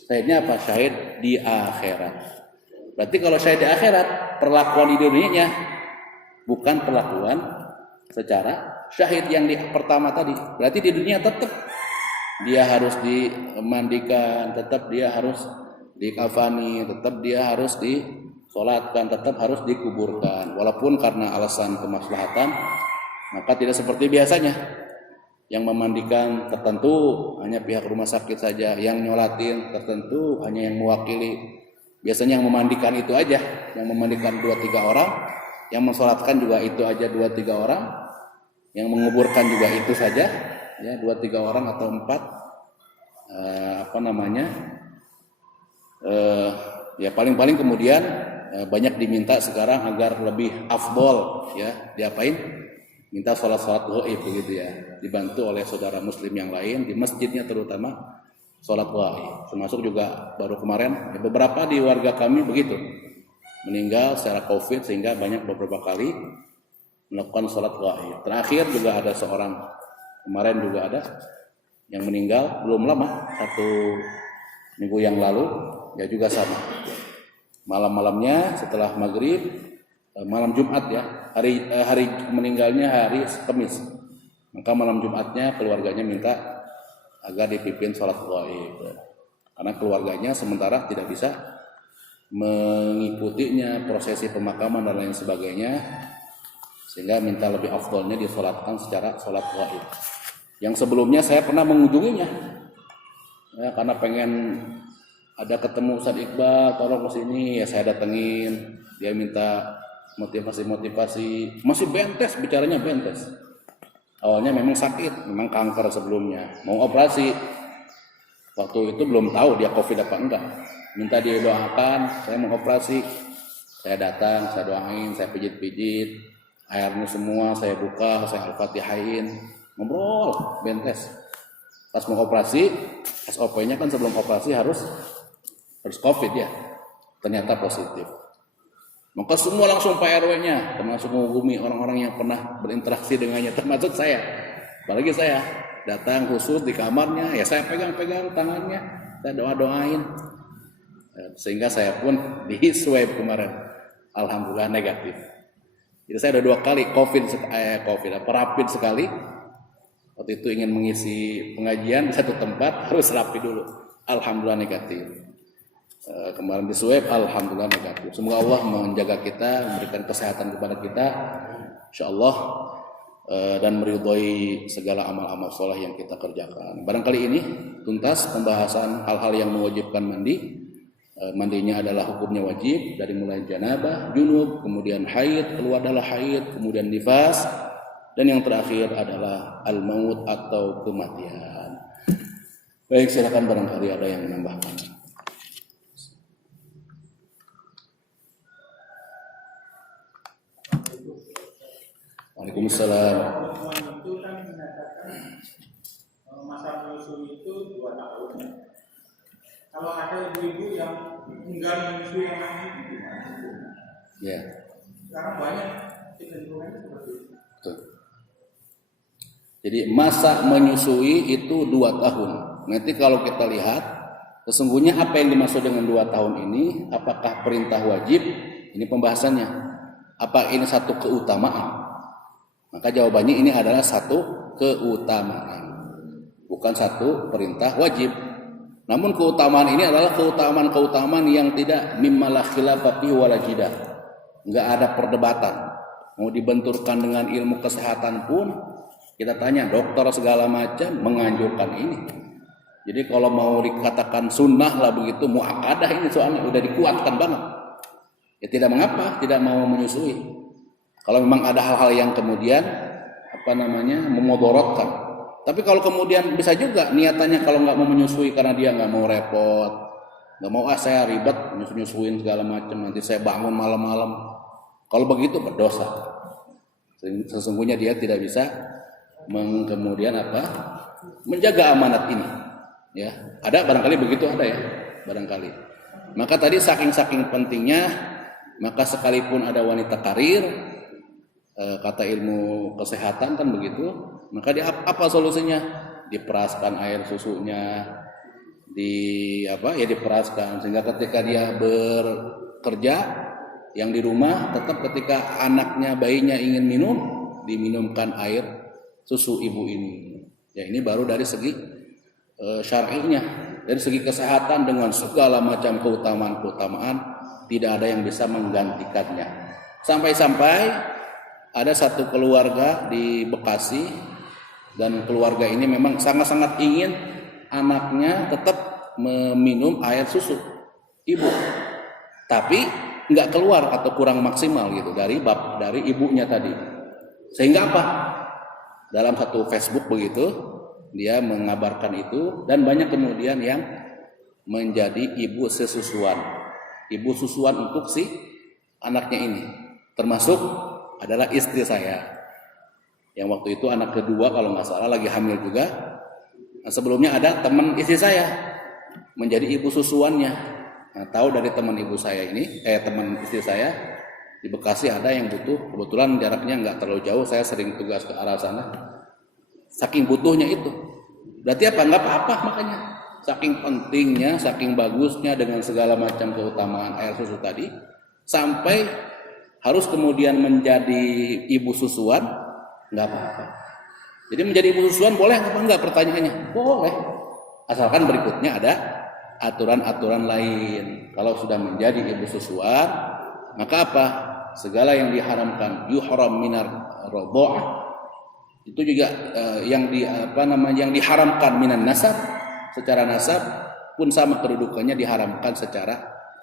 Syahidnya apa? Syahid di akhirat. Berarti kalau syahid di akhirat, perlakuan di dunianya bukan perlakuan secara syahid yang di pertama tadi. Berarti di dunia tetap dia harus dimandikan, tetap dia harus dikafani, tetap dia harus disolatkan, tetap harus dikuburkan. Walaupun karena alasan kemaslahatan, maka tidak seperti biasanya. Yang memandikan tertentu hanya pihak rumah sakit saja, yang nyolatin tertentu hanya yang mewakili. Biasanya yang memandikan itu aja, yang memandikan 2-3 orang, yang mensolatkan juga itu aja 2-3 orang, yang menguburkan juga itu saja, ya 2-3 orang atau 4. Ya paling-paling kemudian banyak diminta sekarang agar lebih afdol, ya diapain? Minta sholat gaib begitu ya, dibantu oleh saudara muslim yang lain di masjidnya, terutama sholat gaib. Termasuk juga baru kemarin beberapa di warga kami begitu meninggal secara COVID, sehingga banyak beberapa kali melakukan sholat gaib. Terakhir juga ada seorang kemarin juga ada yang meninggal belum lama, 1 minggu yang lalu, ya juga sama. Malam-malamnya setelah maghrib, malam Jumat ya, hari meninggalnya hari Kamis, maka malam Jumatnya keluarganya minta agar dipimpin sholat gaib, karena keluarganya sementara tidak bisa mengikutinya prosesi pemakaman dan lain sebagainya, sehingga minta lebih afdolnya disolatkan secara sholat gaib. Yang sebelumnya saya pernah mengunjunginya, ya, karena pengen ada ketemu Ustaz Iqbal, tolong kesini, ya saya datengin. Dia minta motivasi, masih bentes, bicaranya bentes. Awalnya memang sakit, memang kanker sebelumnya, mau operasi. Waktu itu belum tahu dia COVID apa enggak. Minta dia doakan, saya mau operasi. Saya datang, saya doain, saya pijit-pijit, airnya semua saya buka, saya al-fatihain, ngobrol, bentes. Pas mau operasi, SOP-nya kan sebelum operasi harus COVID ya, ternyata positif. Maka semua langsung Pak RW-nya, termasuk menghubungi orang-orang yang pernah berinteraksi dengannya, termasuk saya. Apalagi saya datang khusus di kamarnya, ya saya pegang-pegang tangannya, saya doa-doain. Sehingga saya pun di swab kemarin, alhamdulillah negatif. Jadi saya udah 2 kali rapid sekali. Waktu itu ingin mengisi pengajian di satu tempat, harus rapi dulu, alhamdulillah negatif. Kemarin di swab, alhamdulillah negatif. Semoga Allah menjaga kita, memberikan kesehatan kepada kita. Insyaallah dan meridhoi segala amal-amal soleh yang kita kerjakan. Barangkali ini tuntas pembahasan hal-hal yang mewajibkan mandi. Mandinya adalah hukumnya wajib dari mulai janabah, junub, kemudian haid, keluar adalah haid, kemudian nifas, dan yang terakhir adalah al-maut atau kematian. Baik, silakan barangkali ada yang menambahkan. Waalaikumsalam. Itu kan menyatakan masa menyusui itu 2 tahun. Kalau ada ibu-ibu yang enggan menyusui anaknya itu gimana? Ya. Sekarang banyak kecenderungannya seperti itu. Betul. Jadi masa menyusui itu 2 tahun. Nanti kalau kita lihat sesungguhnya apa yang dimaksud dengan 2 tahun ini, apakah perintah wajib? Ini pembahasannya. Apa ini satu keutamaan? Maka jawabannya ini adalah satu keutamaan, bukan satu perintah wajib. Namun keutamaan ini adalah keutamaan yang tidak mimma la khilafa fihi wala jidal. Enggak ada perdebatan. Mau dibenturkan dengan ilmu kesehatan pun kita tanya dokter segala macam menganjurkan ini. Jadi kalau mau dikatakan sunnah lah begitu muakkadah ini soalnya udah dikuatkan banget. Ya tidak mengapa tidak mau menyusui. Kalau memang ada hal-hal yang kemudian memudorotkan. Tapi kalau kemudian bisa juga niatannya kalau nggak mau menyusui karena dia nggak mau repot, nggak mau saya ribet nyusuin segala macam, nanti saya bangun malam-malam. Kalau begitu berdosa. Sesungguhnya dia tidak bisa kemudian menjaga amanat ini. Ya, ada barangkali begitu ada ya, barangkali. Maka tadi saking pentingnya, maka sekalipun ada wanita karir, kata ilmu kesehatan kan begitu, maka apa solusinya? Diperaskan air susunya, diperaskan sehingga ketika dia bekerja yang di rumah tetap ketika anaknya bayinya ingin minum diminumkan air susu ibu ini. Ya ini baru dari segi syar'inya, dari segi kesehatan dengan segala macam keutamaan tidak ada yang bisa menggantikannya. Sampai ada satu keluarga di Bekasi dan keluarga ini memang sangat-sangat ingin anaknya tetap meminum air susu ibu, tapi nggak keluar atau kurang maksimal gitu dari ibunya tadi. Sehingga apa? Dalam satu Facebook begitu dia mengabarkan itu dan banyak kemudian yang menjadi ibu susuan untuk si anaknya ini, termasuk adalah istri saya yang waktu itu anak kedua kalau nggak salah lagi hamil juga. Nah, sebelumnya ada teman istri saya menjadi ibu susuannya. Nah, tahu dari teman ibu saya ini, teman istri saya di Bekasi ada yang butuh, kebetulan jaraknya nggak terlalu jauh, saya sering tugas ke arah sana. Saking butuhnya itu, berarti apa? Nggak apa-apa makanya. Saking pentingnya, saking bagusnya dengan segala macam keutamaan air susu tadi, sampai harus kemudian menjadi ibu susuan, nggak apa-apa. Jadi menjadi ibu susuan boleh apa enggak? Pertanyaannya boleh, asalkan berikutnya ada aturan-aturan lain. Kalau sudah menjadi ibu susuan, maka apa? Segala yang diharamkan yuhram minar radha'ah itu juga yang diharamkan minan nasab, secara nasab pun sama kedudukannya diharamkan secara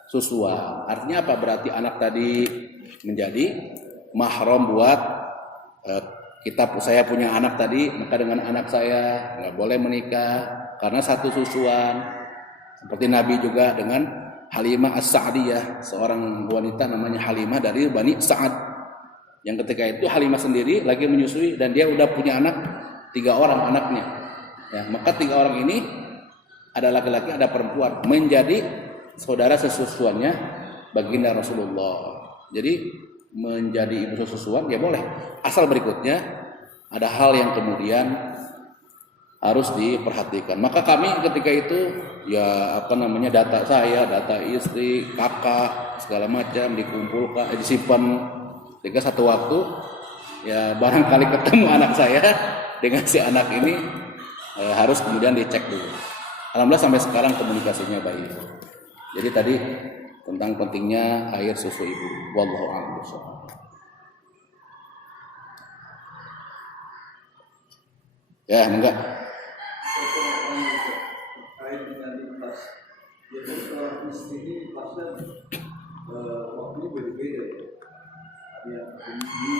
susuan. Artinya apa? Berarti anak tadi menjadi mahram buat saya punya anak tadi, maka dengan anak saya nggak boleh menikah karena satu susuan. Seperti Nabi juga dengan Halimah As-Sa'diyah, seorang wanita namanya Halimah dari Bani Sa'ad, yang ketika itu Halimah sendiri lagi menyusui dan dia udah punya anak 3 orang anaknya. Ya, maka 3 orang ini ada laki-laki ada perempuan menjadi saudara sesusuannya baginda Rasulullah. Jadi menjadi ibu susuan ya boleh, asal berikutnya ada hal yang kemudian harus diperhatikan. Maka kami ketika itu data saya, data istri, kakak segala macam dikumpulkan, disimpan, sehingga satu waktu ya barangkali ketemu anak saya dengan si anak ini harus kemudian dicek dulu. Alhamdulillah sampai sekarang komunikasinya baik. Jadi tadi tentang pentingnya air susu ibu. Wallahu a'lam bishawab. Ya, enggak. Terkait dengan nifas, jadi seorang istri ini nifasnya waktunya berbeda. Ada yang minggu,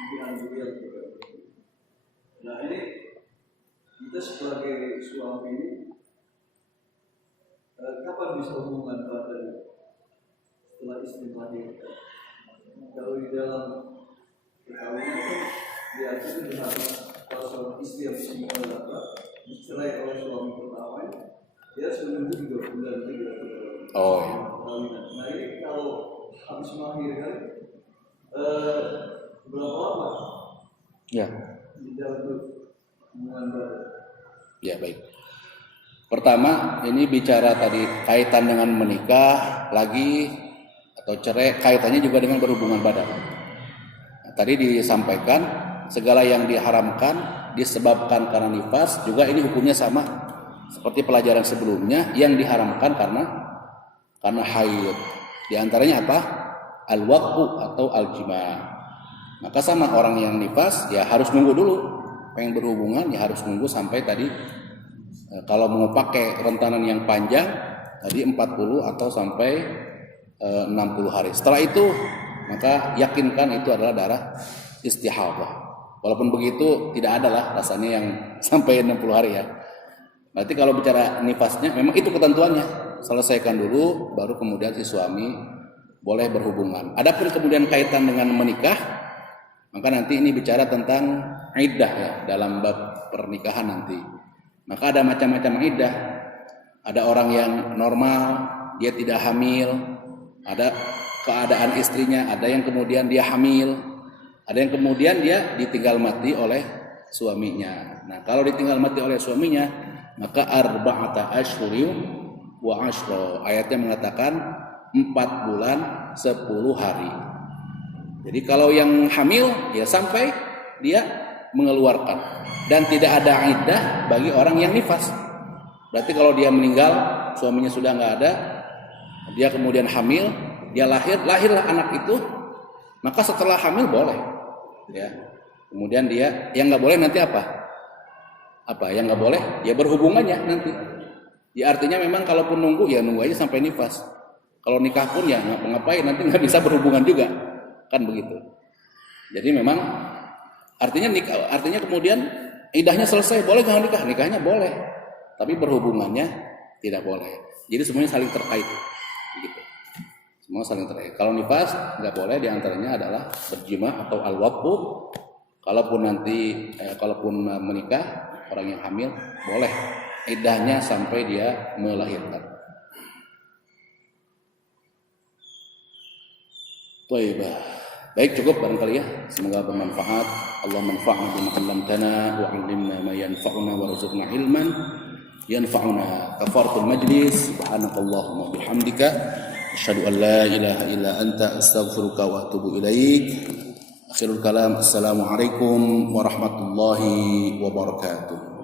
mungkin yang juga. Nah ini kita sebagai suami ini kapan bisa hubungan pada setelah istri melahirkan? Kalau di dalam perkawinan kan diatur berharap kalau seorang istri yang dicerai oleh suami pertamanya, dia harus menunggu 3 bulan lagi Oh. perkawinan. Nah ini kalau habis melahirkan berapa lama? Ya. Di dalam hubungan badan. Ya, baik. Pertama, ini bicara tadi kaitan dengan menikah lagi atau cerai, kaitannya juga dengan berhubungan badan. Nah, tadi disampaikan segala yang diharamkan disebabkan karena nifas, juga ini hukumnya sama seperti pelajaran sebelumnya yang diharamkan karena haid. Di antaranya apa? Al-waqfu atau al-jima'. Maka sama orang yang nifas ya harus nunggu dulu. Pengen berhubungan ya harus nunggu sampai tadi kalau mau pakai rentanan yang panjang tadi 40 atau sampai 60 hari. Setelah itu maka yakinkan itu adalah darah istihadah. Walaupun begitu tidak ada lah rasanya yang sampai 60 hari ya. Berarti kalau bicara nifasnya memang itu ketentuannya. Selesaikan dulu baru kemudian si suami boleh berhubungan. Adapun kemudian kaitan dengan menikah, maka nanti ini bicara tentang iddah ya dalam bab pernikahan nanti. Maka ada macam-macam iddah. Ada orang yang normal, dia tidak hamil, ada keadaan istrinya, ada yang kemudian dia hamil, ada yang kemudian dia ditinggal mati oleh suaminya. Nah, kalau ditinggal mati oleh suaminya, maka arba'ata asyhurin wa asyra. Ayatnya mengatakan 4 bulan 10 hari. Jadi kalau yang hamil ya sampai dia mengeluarkan, dan tidak ada iddah bagi orang yang nifas. Berarti kalau dia meninggal, suaminya sudah nggak ada, dia kemudian hamil, dia lahirlah anak itu, maka setelah hamil boleh, ya. Kemudian dia yang nggak boleh nanti apa? Yang nggak boleh? Ya berhubungannya nanti. Ya artinya memang kalaupun nunggu ya nunggu aja sampai nifas. Kalau nikah pun ya ngapain nanti nggak bisa berhubungan juga, kan begitu. Jadi memang artinya kemudian iddahnya selesai, boleh nggak nikah? Nikahnya boleh, tapi berhubungannya tidak boleh. Jadi semuanya saling terkait, gitu. Semua saling terkait. Kalau nifas nggak boleh, diantaranya adalah berjima atau al-waqfu. Kalaupun menikah orang yang hamil boleh iddahnya sampai dia melahirkan. Baik, cukup barangkali ya. Semoga bermanfaat. Allah manfa'na bima 'allamtana wa 'allimna ma yanfa'una warzuqna ilman yanfa'una. Kafaratul majlis. Subhanakallahumma bihamdika asyhadu an la ilaha illa anta astaghfiruka wa atubu ilaik. Akhirul kalam. Assalamualaikum warahmatullahi wabarakatuh.